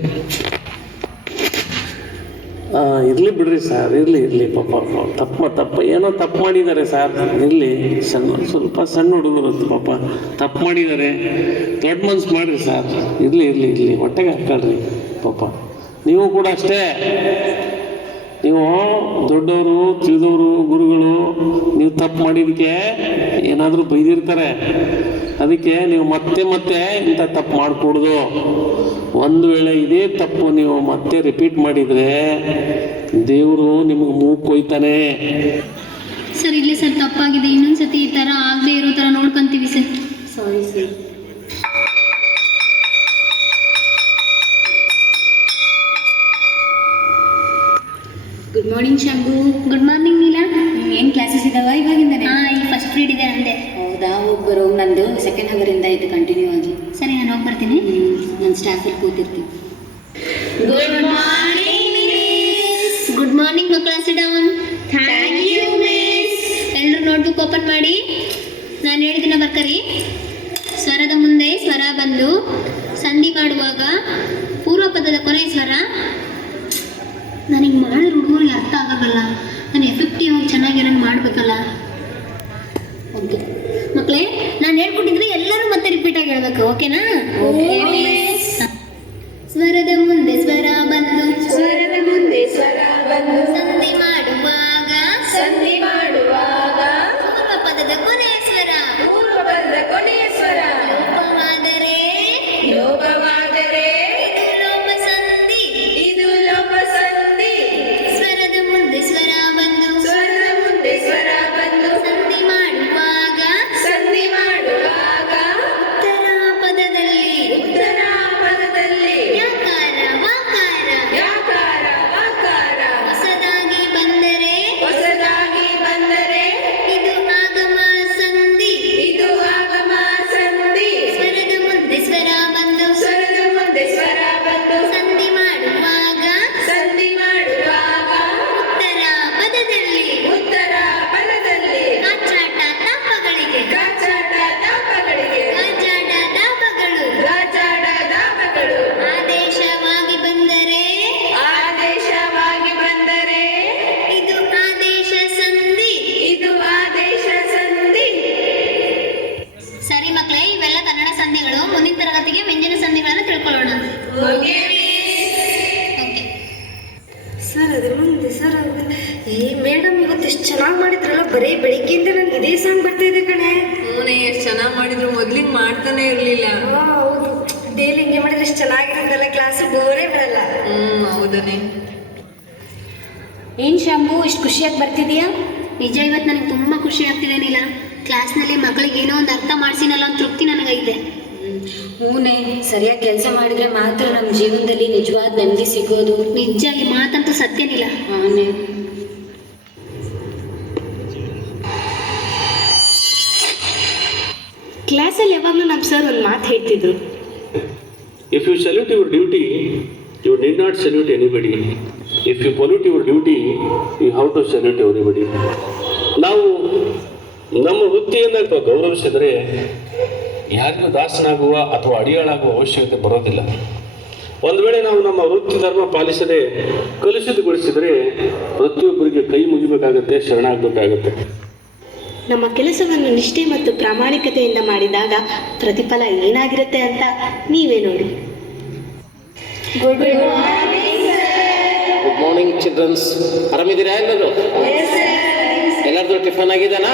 ಇರಲಿ ಬಿಡ್ರಿ ಸರ್, ಇರಲಿ ಪಾಪ ತಪ್ಪು ಏನೋ ತಪ್ಪು ಮಾಡಿದ್ದಾರೆ ಸರ್. ಇರಲಿ, ಸ್ವಲ್ಪ ಸಣ್ಣ ಹುಡುಗರು ಪಾಪ ತಪ್ಪು ಮಾಡಿದ್ದಾರೆ, ದೊಡ್ಡ ಮನ್ಸು ಮಾಡಿರಿ ಸರ್. ಇರಲಿ ಹೊಟ್ಟೆಗೆ ಹಾಕ್ಕೊಳ್ರಿ ಪಾಪ. ನೀವು ಕೂಡ ಅಷ್ಟೇ, ನೀವು ದೊಡ್ಡವರು ತಿಳಿದವರು ಗುರುಗಳು, ನೀವು ತಪ್ಪು ಮಾಡಿದಕ್ಕೆ ಏನಾದರೂ ಬೈದಿರ್ತಾರೆ. ಅದಕ್ಕೆ ನೀವು ಮತ್ತೆ ಇಂಥ ತಪ್ಪು ಮಾಡಿಕೊಡ್ದು. ಒಂದು ವೇಳೆ ಇದೇ ತಪ್ಪು ನೀವು ಮತ್ತೆ ರಿಪೀಟ್ ಮಾಡಿದರೆ ದೇವರು ನಿಮಗೆ ಮೂಗು ಕೊಯ್ತಾನೆ. ಸರ್ ಇಲ್ಲ ಸರ್, ತಪ್ಪಾಗಿದೆ. ಇನ್ನೊಂದ್ಸತಿ ಈ ಥರ ಆಗದೆ ಇರೋ ಥರ ನೋಡ್ಕೊಂತೀವಿ sir. Sorry sir. Good morning Shambhu. Good morning Neela. ಏನು ಕ್ಲಾಸಸ್ ಇದಾವ ಇವಾಗಿಂದನೇ? ಈಗ ಫಸ್ಟ್ ಪೀರಿಯಡ್ ಇದೆ ಅಂದೆ. ಹೌದಾ, ಹೋಗ್ಬರೋ. ನಂದು ಸೆಕೆಂಡ್ ಅವರಿಂದ ಇದು ಕಂಟಿನ್ಯೂ ಆಗಿ. ಸರಿ, ನಾನು ಹೋಗಿ ಬರ್ತೀನಿ. ನನ್ನ ಸ್ಟಾಫಲ್ಲಿ ಕೂತಿರ್ತೀನಿ. Good morning miss. Good morning ಮಕ್ಕಳ, sit down. Thank you miss. ಎಲ್ಲರೂ ನೋಟ್ಬುಕ್ ಓಪನ್ ಮಾಡಿ. ನಾನು ಹೇಳಿದಿನ ಬರ್ಕರಿ. ಸ್ವರದ ಮುಂದೆ ಸ್ವರ ಬಂದು ಸಂಧಿ ಮಾಡುವಾಗ ಪೂರ್ವ ಪದದ ಕೊನೆಯ ಸ್ವರ. ನನಗೆ ಮಾಡಿದ್ರೆ ಹುಡುಗರಿಗೆ ಅರ್ಥ ಆಗೋಲ್ಲ. ನಾನು ಎಫೆಕ್ಟಿವ್ ಆಗಿ ಚೆನ್ನಾಗಿ ಮಾಡಬೇಕಲ್ಲ. ಓಕೆ ಮಕ್ಕಳೇ, ನಾನು ಹೇಳ್ಕೊಟ್ಟಿದ್ರೆ ಎಲ್ಲರೂ ಮತ್ತೆ ರಿಪೀಟ್ ಆಗಿ ಹೇಳ್ಬೇಕು. ಓಕೆನಾ? ಸ್ವರದ ಮುಂದೆ ಸ್ವರ ಬಂದು, ಸ್ವರದ ಮುಂದೆ ಸ್ವರ ಬಂದು ಸಂಧಿ ಮಾಡುವಾಗ, ಸಂಧಿ ಮಾಡುವಾಗ ಪೂರ್ವ ಪದದ ಕೊನೆಯ ಸ್ವರ, ಪೂರ್ವ ಪದದ ಕೊನೆಯ ಸ್ವರ ಲೋಪವಾದರೆ, ಲೋಪವಾದರೆ ಇದು ಲೋಪ ಸಂಧಿ, ಇದು ಲೋಪ ಸಂಧಿ. ಸ್ವರದ ಮುಂದೆ ಸ್ವರ ಬಂದು, ಸ್ವರದ ಮುಂದೆ ಸ್ವರ ಬಂದು ಸಂಧಿ ಮಾಡುವಾಗ, ಸಂಧಿ ಮಾಡುವಾಗ ಉತ್ತರ ಪದದಲ್ಲಿ, ಉತ್ತರ ಪದದಲ್ಲಿ ಯಕಾರ ವಾಕಾರ, ಯಕಾರ ವಾಕಾರ ಹೊಸದಾಗಿ ಬಂದರೆ, ಹೊಸದಾಗಿ ಬಂದರೆ ಇದು ಆಗಮ ಸಂಧಿ, ಇದು ಆಗಮ ಸಂಧಿ. ಸ್ವರದ ಮುಂದೆ ಸ್ವರ ಬಂದು, ಸ್ವರದ ಮುಂದೆ ಸ್ವರ ಬಂದು ಸಂಧಿ ಮಾಡುವಾಗ, ಸಂಧಿ ಮಾಡುವಾಗ ಉತ್ತರ ಪದದಲ್ಲಿ, ಉತ್ತರ ಪದದಲ್ಲಿ ಕಾಚಾಟ ತಾಪಗಳಿಗೆ, ಕಾಚಾಟ ತಾಪಗಳಿಗೆ ಕಾಚಾಟ ತಾಪಗಳು, ಕಾಚಾಟ ತಾಪಗಳು ಆದೇಶವಾಗಿ ಬಂದರೆ, ಆದೇಶವಾಗಿ ಬಂದರೆ ಇದು ಆದೇಶ ಸಂಧಿ, ಇದು ಆದೇಶ ಸಂಧಿ. ಸರಿ ಮಕ್ಕಳೇ, ಇವೆಲ್ಲ ಕನ್ನಡ ಸಂಧಿಗಳು. ಮುಂದಿನ ತರಗತಿಗೆ ವ್ಯಂಜನ ಸಂಧಿಗಳನ್ನು ತಿಳ್ಕೊಳ್ಳೋಣ. ಓಕೆ ಸರ್ ಅದ್ರ ಮುಂದೆ ಸರ್ ಏ ಮೇಡಮ್ ಇವತ್ತು ಎಷ್ಟು ಚೆನ್ನಾಗಿ ಮಾಡಿದ್ರಲ್ಲ. ಬರೀ ಬೆಳಿಗ್ಗೆಯಿಂದ ನನಗೆ ಇದೇ ಸಾಂಗ್ ಬರ್ತಾ ಇದೆ ಕಣೆ. ಅವನೇ ಎಷ್ಟು ಚೆನ್ನಾಗಿ ಮಾಡಿದ್ರು, ಮೊದ್ಲಿಗೆ ಮಾಡ್ತಾನೆ ಇರಲಿಲ್ಲ. ಹೌದು, ಡೈಲಿ ಹಿಂಗೆ ಮಾಡಿದ್ರೆ ಎಷ್ಟು ಚೆನ್ನಾಗಿರುತ್ತಲ್ಲ, ಕ್ಲಾಸ್ ಬೋರೇ ಬರಲ್ಲ. ಹೌದನೇ. ಏನು ಶಂಭು, ಇಷ್ಟು ಖುಷಿಯಾಗಿ ಬರ್ತಿದೀಯಾ? ನಿಜ ಇವತ್ತು ನನಗೆ ತುಂಬ ಖುಷಿ ಆಗ್ತಿದೆ ನೀಲ. ಕ್ಲಾಸ್ನಲ್ಲಿ ಮಕ್ಕಳಿಗೆ ಏನೋ ಒಂದು ಅರ್ಥ ಮಾಡಿಸಿನಲ್ಲ, ಒಂದು ತೃಪ್ತಿ ನನಗೈತೆ. ಹೂನೇ, ಸರಿಯಾಗಿ ಕೆಲಸ ಮಾಡಿದ್ರೆ ಮಾತ್ರ ನಮ್ಮ ಜೀವನದಲ್ಲಿ ನಿಜವಾದ ನೆಮ್ಮದಿ ಸಿಗೋದು. ನಿಜ, ಈ ಮಾತಂತೂ ಸತ್ಯನಿಲ್ಲ. ಆನೆ ಕ್ಲಾಸಲ್ಲಿ ಯಾವಾಗಲೂ ನಮ್ಮ ಸರ್ ಒಂದು ಮಾತು ಹೇಳ್ತಿದ್ರು. If you salute your duty, you need not salute anybody. If you pollute your duty, you have to salute everybody. ನಾವು ನಮ್ಮ ವೃತ್ತಿಯನ್ನು ಗೌರವಿಸಿದರೆ ಯಾರಿಗೂ ದಾಸನಾಗುವ ಅಥವಾ ಅಡಿಯಾಳಾಗುವ ಅವಶ್ಯಕತೆ ಬರೋದಿಲ್ಲ. ಒಂದು ವೇಳೆ ನಾವು ನಮ್ಮ ವೃತ್ತಿ ಧರ್ಮ ಪಾಲಿಸದೆ ಕಲುಷಿತಗೊಳಿಸಿದರೆ ಪ್ರತಿಯೊಬ್ಬರಿಗೆ ಕೈ ಮುಗಿಬೇಕಾಗತ್ತೆ, ಶರಣಾಗಬೇಕಾಗತ್ತೆ. ನಮ್ಮ ಕೆಲಸವನ್ನು ನಿಷ್ಠೆ ಮತ್ತು ಪ್ರಾಮಾಣಿಕತೆಯಿಂದ ಮಾಡಿದಾಗ ಪ್ರತಿಫಲ ಏನಾಗಿರುತ್ತೆ ಅಂತ ನೀವೇ ನೋಡಿ. Good morning children's. ಆರಾಮಿದ್ದೀರಾ ಎಲ್ಲರೂ? ಎಲ್ಲರದು ಟಿಫನ್ ಆಗಿದ್ದಾನಾ?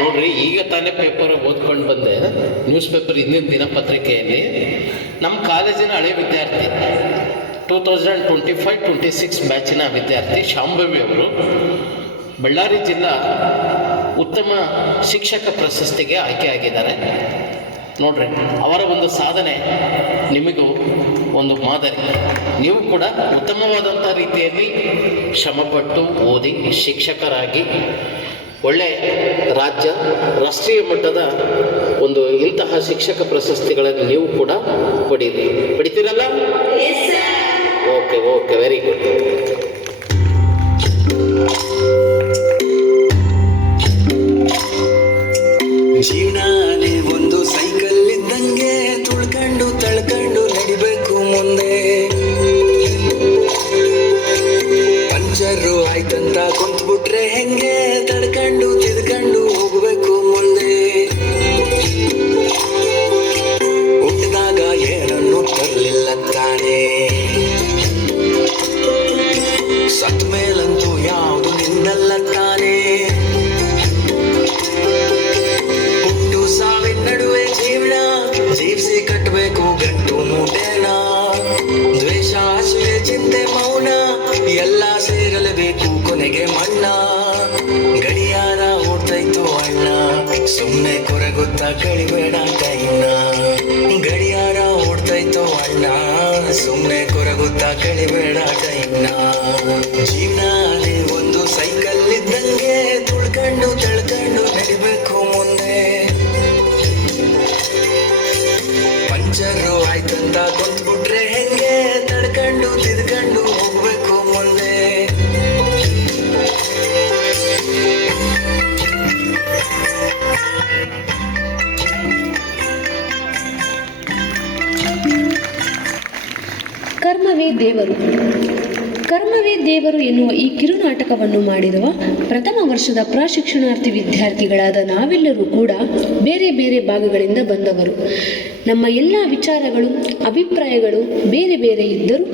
ನೋಡ್ರಿ, ಈಗ ತಾನೇ ಪೇಪರ್ ಓದ್ಕೊಂಡು ಬಂದೆ. ನ್ಯೂಸ್ ಪೇಪರ್ ಹಿಂದಿನ ದಿನಪತ್ರಿಕೆಯಲ್ಲಿ ನಮ್ಮ ಕಾಲೇಜಿನ ಹಳೆ ವಿದ್ಯಾರ್ಥಿ 2025-26 ಬ್ಯಾಚಿನ ವಿದ್ಯಾರ್ಥಿ ಶಾಂಭವಿ ಅವರು ಬಳ್ಳಾರಿ ಜಿಲ್ಲಾ ಉತ್ತಮ ಶಿಕ್ಷಕ ಪ್ರಶಸ್ತಿಗೆ ಆಯ್ಕೆಯಾಗಿದ್ದಾರೆ. ನೋಡ್ರಿ, ಅವರ ಒಂದು ಸಾಧನೆ ನಿಮಗೂ ಒಂದು ಮಾದರಿ. ನೀವು ಕೂಡ ಉತ್ತಮವಾದಂಥ ರೀತಿಯಲ್ಲಿ ಶ್ರಮಪಟ್ಟು ಓದಿ ಶಿಕ್ಷಕರಾಗಿ ಒಳ್ಳೆಯ ರಾಷ್ಟ್ರೀಯ ಮಟ್ಟದ ಒಂದು ಇಂತಹ ಶಿಕ್ಷಕ ಪ್ರಶಸ್ತಿಗಳನ್ನು ನೀವು ಕೂಡ ಪಡಿತೀರಲ್ಲ? Okay, very good. ಜೀವನಾನೇ ಒಂದು ಸೈಕಲ್ ಇದ್ದಂಗೆ ತುಳ್ಕೊಂಡು ತಳ್ಕೊಂಡು ನಡಿಬೇಕು ಮುಂದೆ. ಪಂಚರು ಆಯ್ತಂತ ಕುಂತ್ಬಿಟ್ರೆ ಹೆಂಗೆ ತಡ್ಕೊಂಡು ತಿದ್ಕೊಂಡು ಹೋಗ್ಬೇಕು ಮುಂದೆ. ಹುಟ್ಟಿದಾಗ ಏನನ್ನು ತರಲಿಲ್ಲ ತಾನೇ, ಸತ್ ಮೇಲಂತೂ ಯಾವುದು ನಿನ್ನಲ್ಲ ತಾನೇ. ಸಾವಿನ ನಡುವೆ ಜೀವನ ಜೀವಿಸಿ ಕಟ್ಟಬೇಕು ಗಂಟು ಮೂಟೆನ. ದ್ವೇಷ, ಅಸೂಯೆ, ಚಿಂತೆ, ಮೌನ ಎಲ್ಲ ಸೇರಲೇಬೇಕು ಕೊನೆಗೆ ಮಣ್ಣ. ಗಡಿಯಾರ ಓಡ್ತೈತು ಅಣ್ಣ, ಸುಮ್ಮನೆ ಕೊರಗುತ್ತಾ ಕಳಿಬೇಡ ಟೈಮ್ನ. ಗಡಿಯಾರ ಓಡ್ತೈತು ಅಣ್ಣ, ಸುಮ್ನೆ ಕೊರಗುತ್ತಾ ಕಳಿಬೇಡ ಟೈಮ್ನ. ಜೀವನ ಅದೇ ಒಂದು ಸೈಕಲ್ ಇದ್ದಂಗೆ ತುಳ್ಕೊಂಡು ತಳ್ಕೊಂಡು ನಡಿಬೇಕು ಮುಂದೆ. ಪಂಚರು ಆಯ್ತಂತ ಕೊಂದ್ಬಿಟ್ರೆ ಹೆಂಗೆ ತಡ್ಕೊಂಡು ತಿದ್ಕೊಂಡು ಹೋಗ್ಬೇಕು ಮುಂದೆ. ಕರ್ಮವೇ ದೇವರು. ಕರ್ಮವೇ ದೇವರು ಎನ್ನುವ ಈ ಕಿರುನಾಟಕವನ್ನು ಮಾಡಿರುವ ಪ್ರಥಮ ವರ್ಷದ ಪ್ರಶಿಕ್ಷಣಾರ್ಥಿ ವಿದ್ಯಾರ್ಥಿಗಳಾದ ನಾವೆಲ್ಲರೂ ಕೂಡ ಬೇರೆ ಬೇರೆ ಭಾಗಗಳಿಂದ ಬಂದವರು. ನಮ್ಮ ಎಲ್ಲ ವಿಚಾರಗಳು ಅಭಿಪ್ರಾಯಗಳು ಬೇರೆ ಬೇರೆ ಇದ್ದರೂ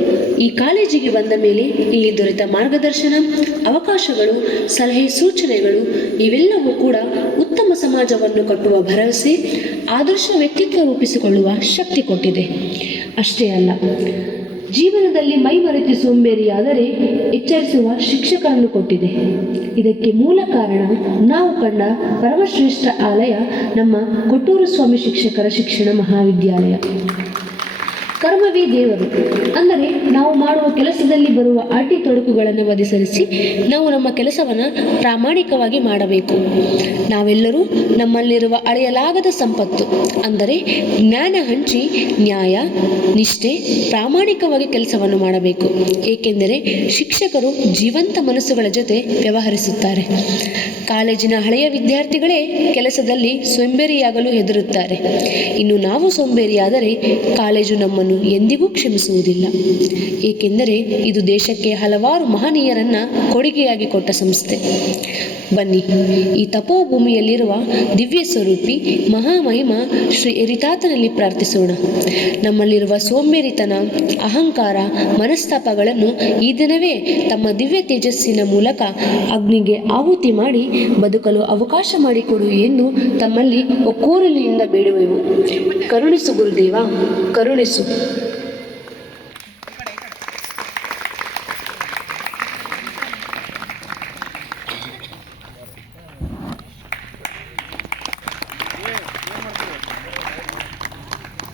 ಈ ಕಾಲೇಜಿಗೆ ಬಂದ ಮೇಲೆ ಇಲ್ಲಿ ದೊರೆತ ಮಾರ್ಗದರ್ಶನ, ಅವಕಾಶಗಳು, ಸಲಹೆ ಸೂಚನೆಗಳು ಇವೆಲ್ಲವೂ ಕೂಡ ಉತ್ತಮ ಸಮಾಜವನ್ನು ಕಟ್ಟುವ ಭರವಸೆ, ಆದರ್ಶ ವ್ಯಕ್ತಿತ್ವ ರೂಪಿಸಿಕೊಳ್ಳುವ ಶಕ್ತಿ ಕೊಟ್ಟಿದೆ. ಅಷ್ಟೇ ಅಲ್ಲ, ಜೀವನದಲ್ಲಿ ಮೈಮರೆತು ಸೋಂಬೇರಿಯಾದರೆ ಎಚ್ಚರಿಸುವ ಶಿಕ್ಷಕರನ್ನು ಕೊಟ್ಟಿದೆ. ಇದಕ್ಕೆ ಮೂಲ ಕಾರಣ ನಾವು ಕಂಡ ಪರಮಶ್ರೇಷ್ಠ ಆಲಯ ನಮ್ಮ ಕೊಟ್ಟೂರು ಸ್ವಾಮಿ ಶಿಕ್ಷಕರ ಶಿಕ್ಷಣ ಮಹಾವಿದ್ಯಾಲಯ. ಕರ್ಮವೇ ದೇವರು ಅಂದರೆ ನಾವು ಮಾಡುವ ಕೆಲಸದಲ್ಲಿ ಬರುವ ಅಡ್ಡಿ ತೊಡಕುಗಳನ್ನು ವಧಿಸರಿಸಿ ನಾವು ನಮ್ಮ ಕೆಲಸವನ್ನು ಪ್ರಾಮಾಣಿಕವಾಗಿ ಮಾಡಬೇಕು. ನಾವೆಲ್ಲರೂ ನಮ್ಮಲ್ಲಿರುವ ಅಳೆಯಲಾಗದ ಸಂಪತ್ತು ಅಂದರೆ ಜ್ಞಾನ ಹಂಚಿ ನ್ಯಾಯ, ನಿಷ್ಠೆ, ಪ್ರಾಮಾಣಿಕವಾಗಿ ಕೆಲಸವನ್ನು ಮಾಡಬೇಕು. ಏಕೆಂದರೆ ಶಿಕ್ಷಕರು ಜೀವಂತ ಮನಸ್ಸುಗಳ ಜೊತೆ ವ್ಯವಹರಿಸುತ್ತಾರೆ. ಕಾಲೇಜಿನ ಹಳೆಯ ವಿದ್ಯಾರ್ಥಿಗಳೇ ಕೆಲಸದಲ್ಲಿ ಸೋಂಬೇರಿಯಾಗಲು ಹೆದರುತ್ತಾರೆ. ಇನ್ನು ನಾವು ಸೋಂಬೇರಿಯಾದರೆ ಕಾಲೇಜು ನಮ್ಮನ್ನು ಎಂದಿಗೂ ಕ್ಷಮಿಸುವುದಿಲ್ಲ. ಏಕೆಂದರೆ ಇದು ದೇಶಕ್ಕೆ ಹಲವಾರು ಮಹನೀಯರನ್ನ ಕೊಡುಗೆಯಾಗಿ ಕೊಟ್ಟ ಸಂಸ್ಥೆ. ಬನ್ನಿ, ಈ ತಪೋಭೂಮಿಯಲ್ಲಿರುವ ದಿವ್ಯ ಸ್ವರೂಪಿ ಮಹಾಮಹಿಮ ಶ್ರೀ ಎರಿತಾತನಲ್ಲಿ ಪ್ರಾರ್ಥಿಸೋಣ. ನಮ್ಮಲ್ಲಿರುವ ಸೋಂಬೇರಿತನ, ಅಹಂಕಾರ, ಮನಸ್ತಾಪಗಳನ್ನು ಈ ದಿನವೇ ತಮ್ಮ ದಿವ್ಯ ತೇಜಸ್ಸಿನ ಮೂಲಕ ಅಗ್ನಿಗೆ ಆಹುತಿ ಮಾಡಿ ಬದುಕಲು ಅವಕಾಶ ಮಾಡಿಕೊಡು ಎಂದು ತಮ್ಮಲ್ಲಿ ಒಕ್ಕೋರಲಿನಿಂದ ಬೇಡುವೆವು. ಕರುಣಿಸು ಗುರುದೇವ, ಕರುಣಿಸು.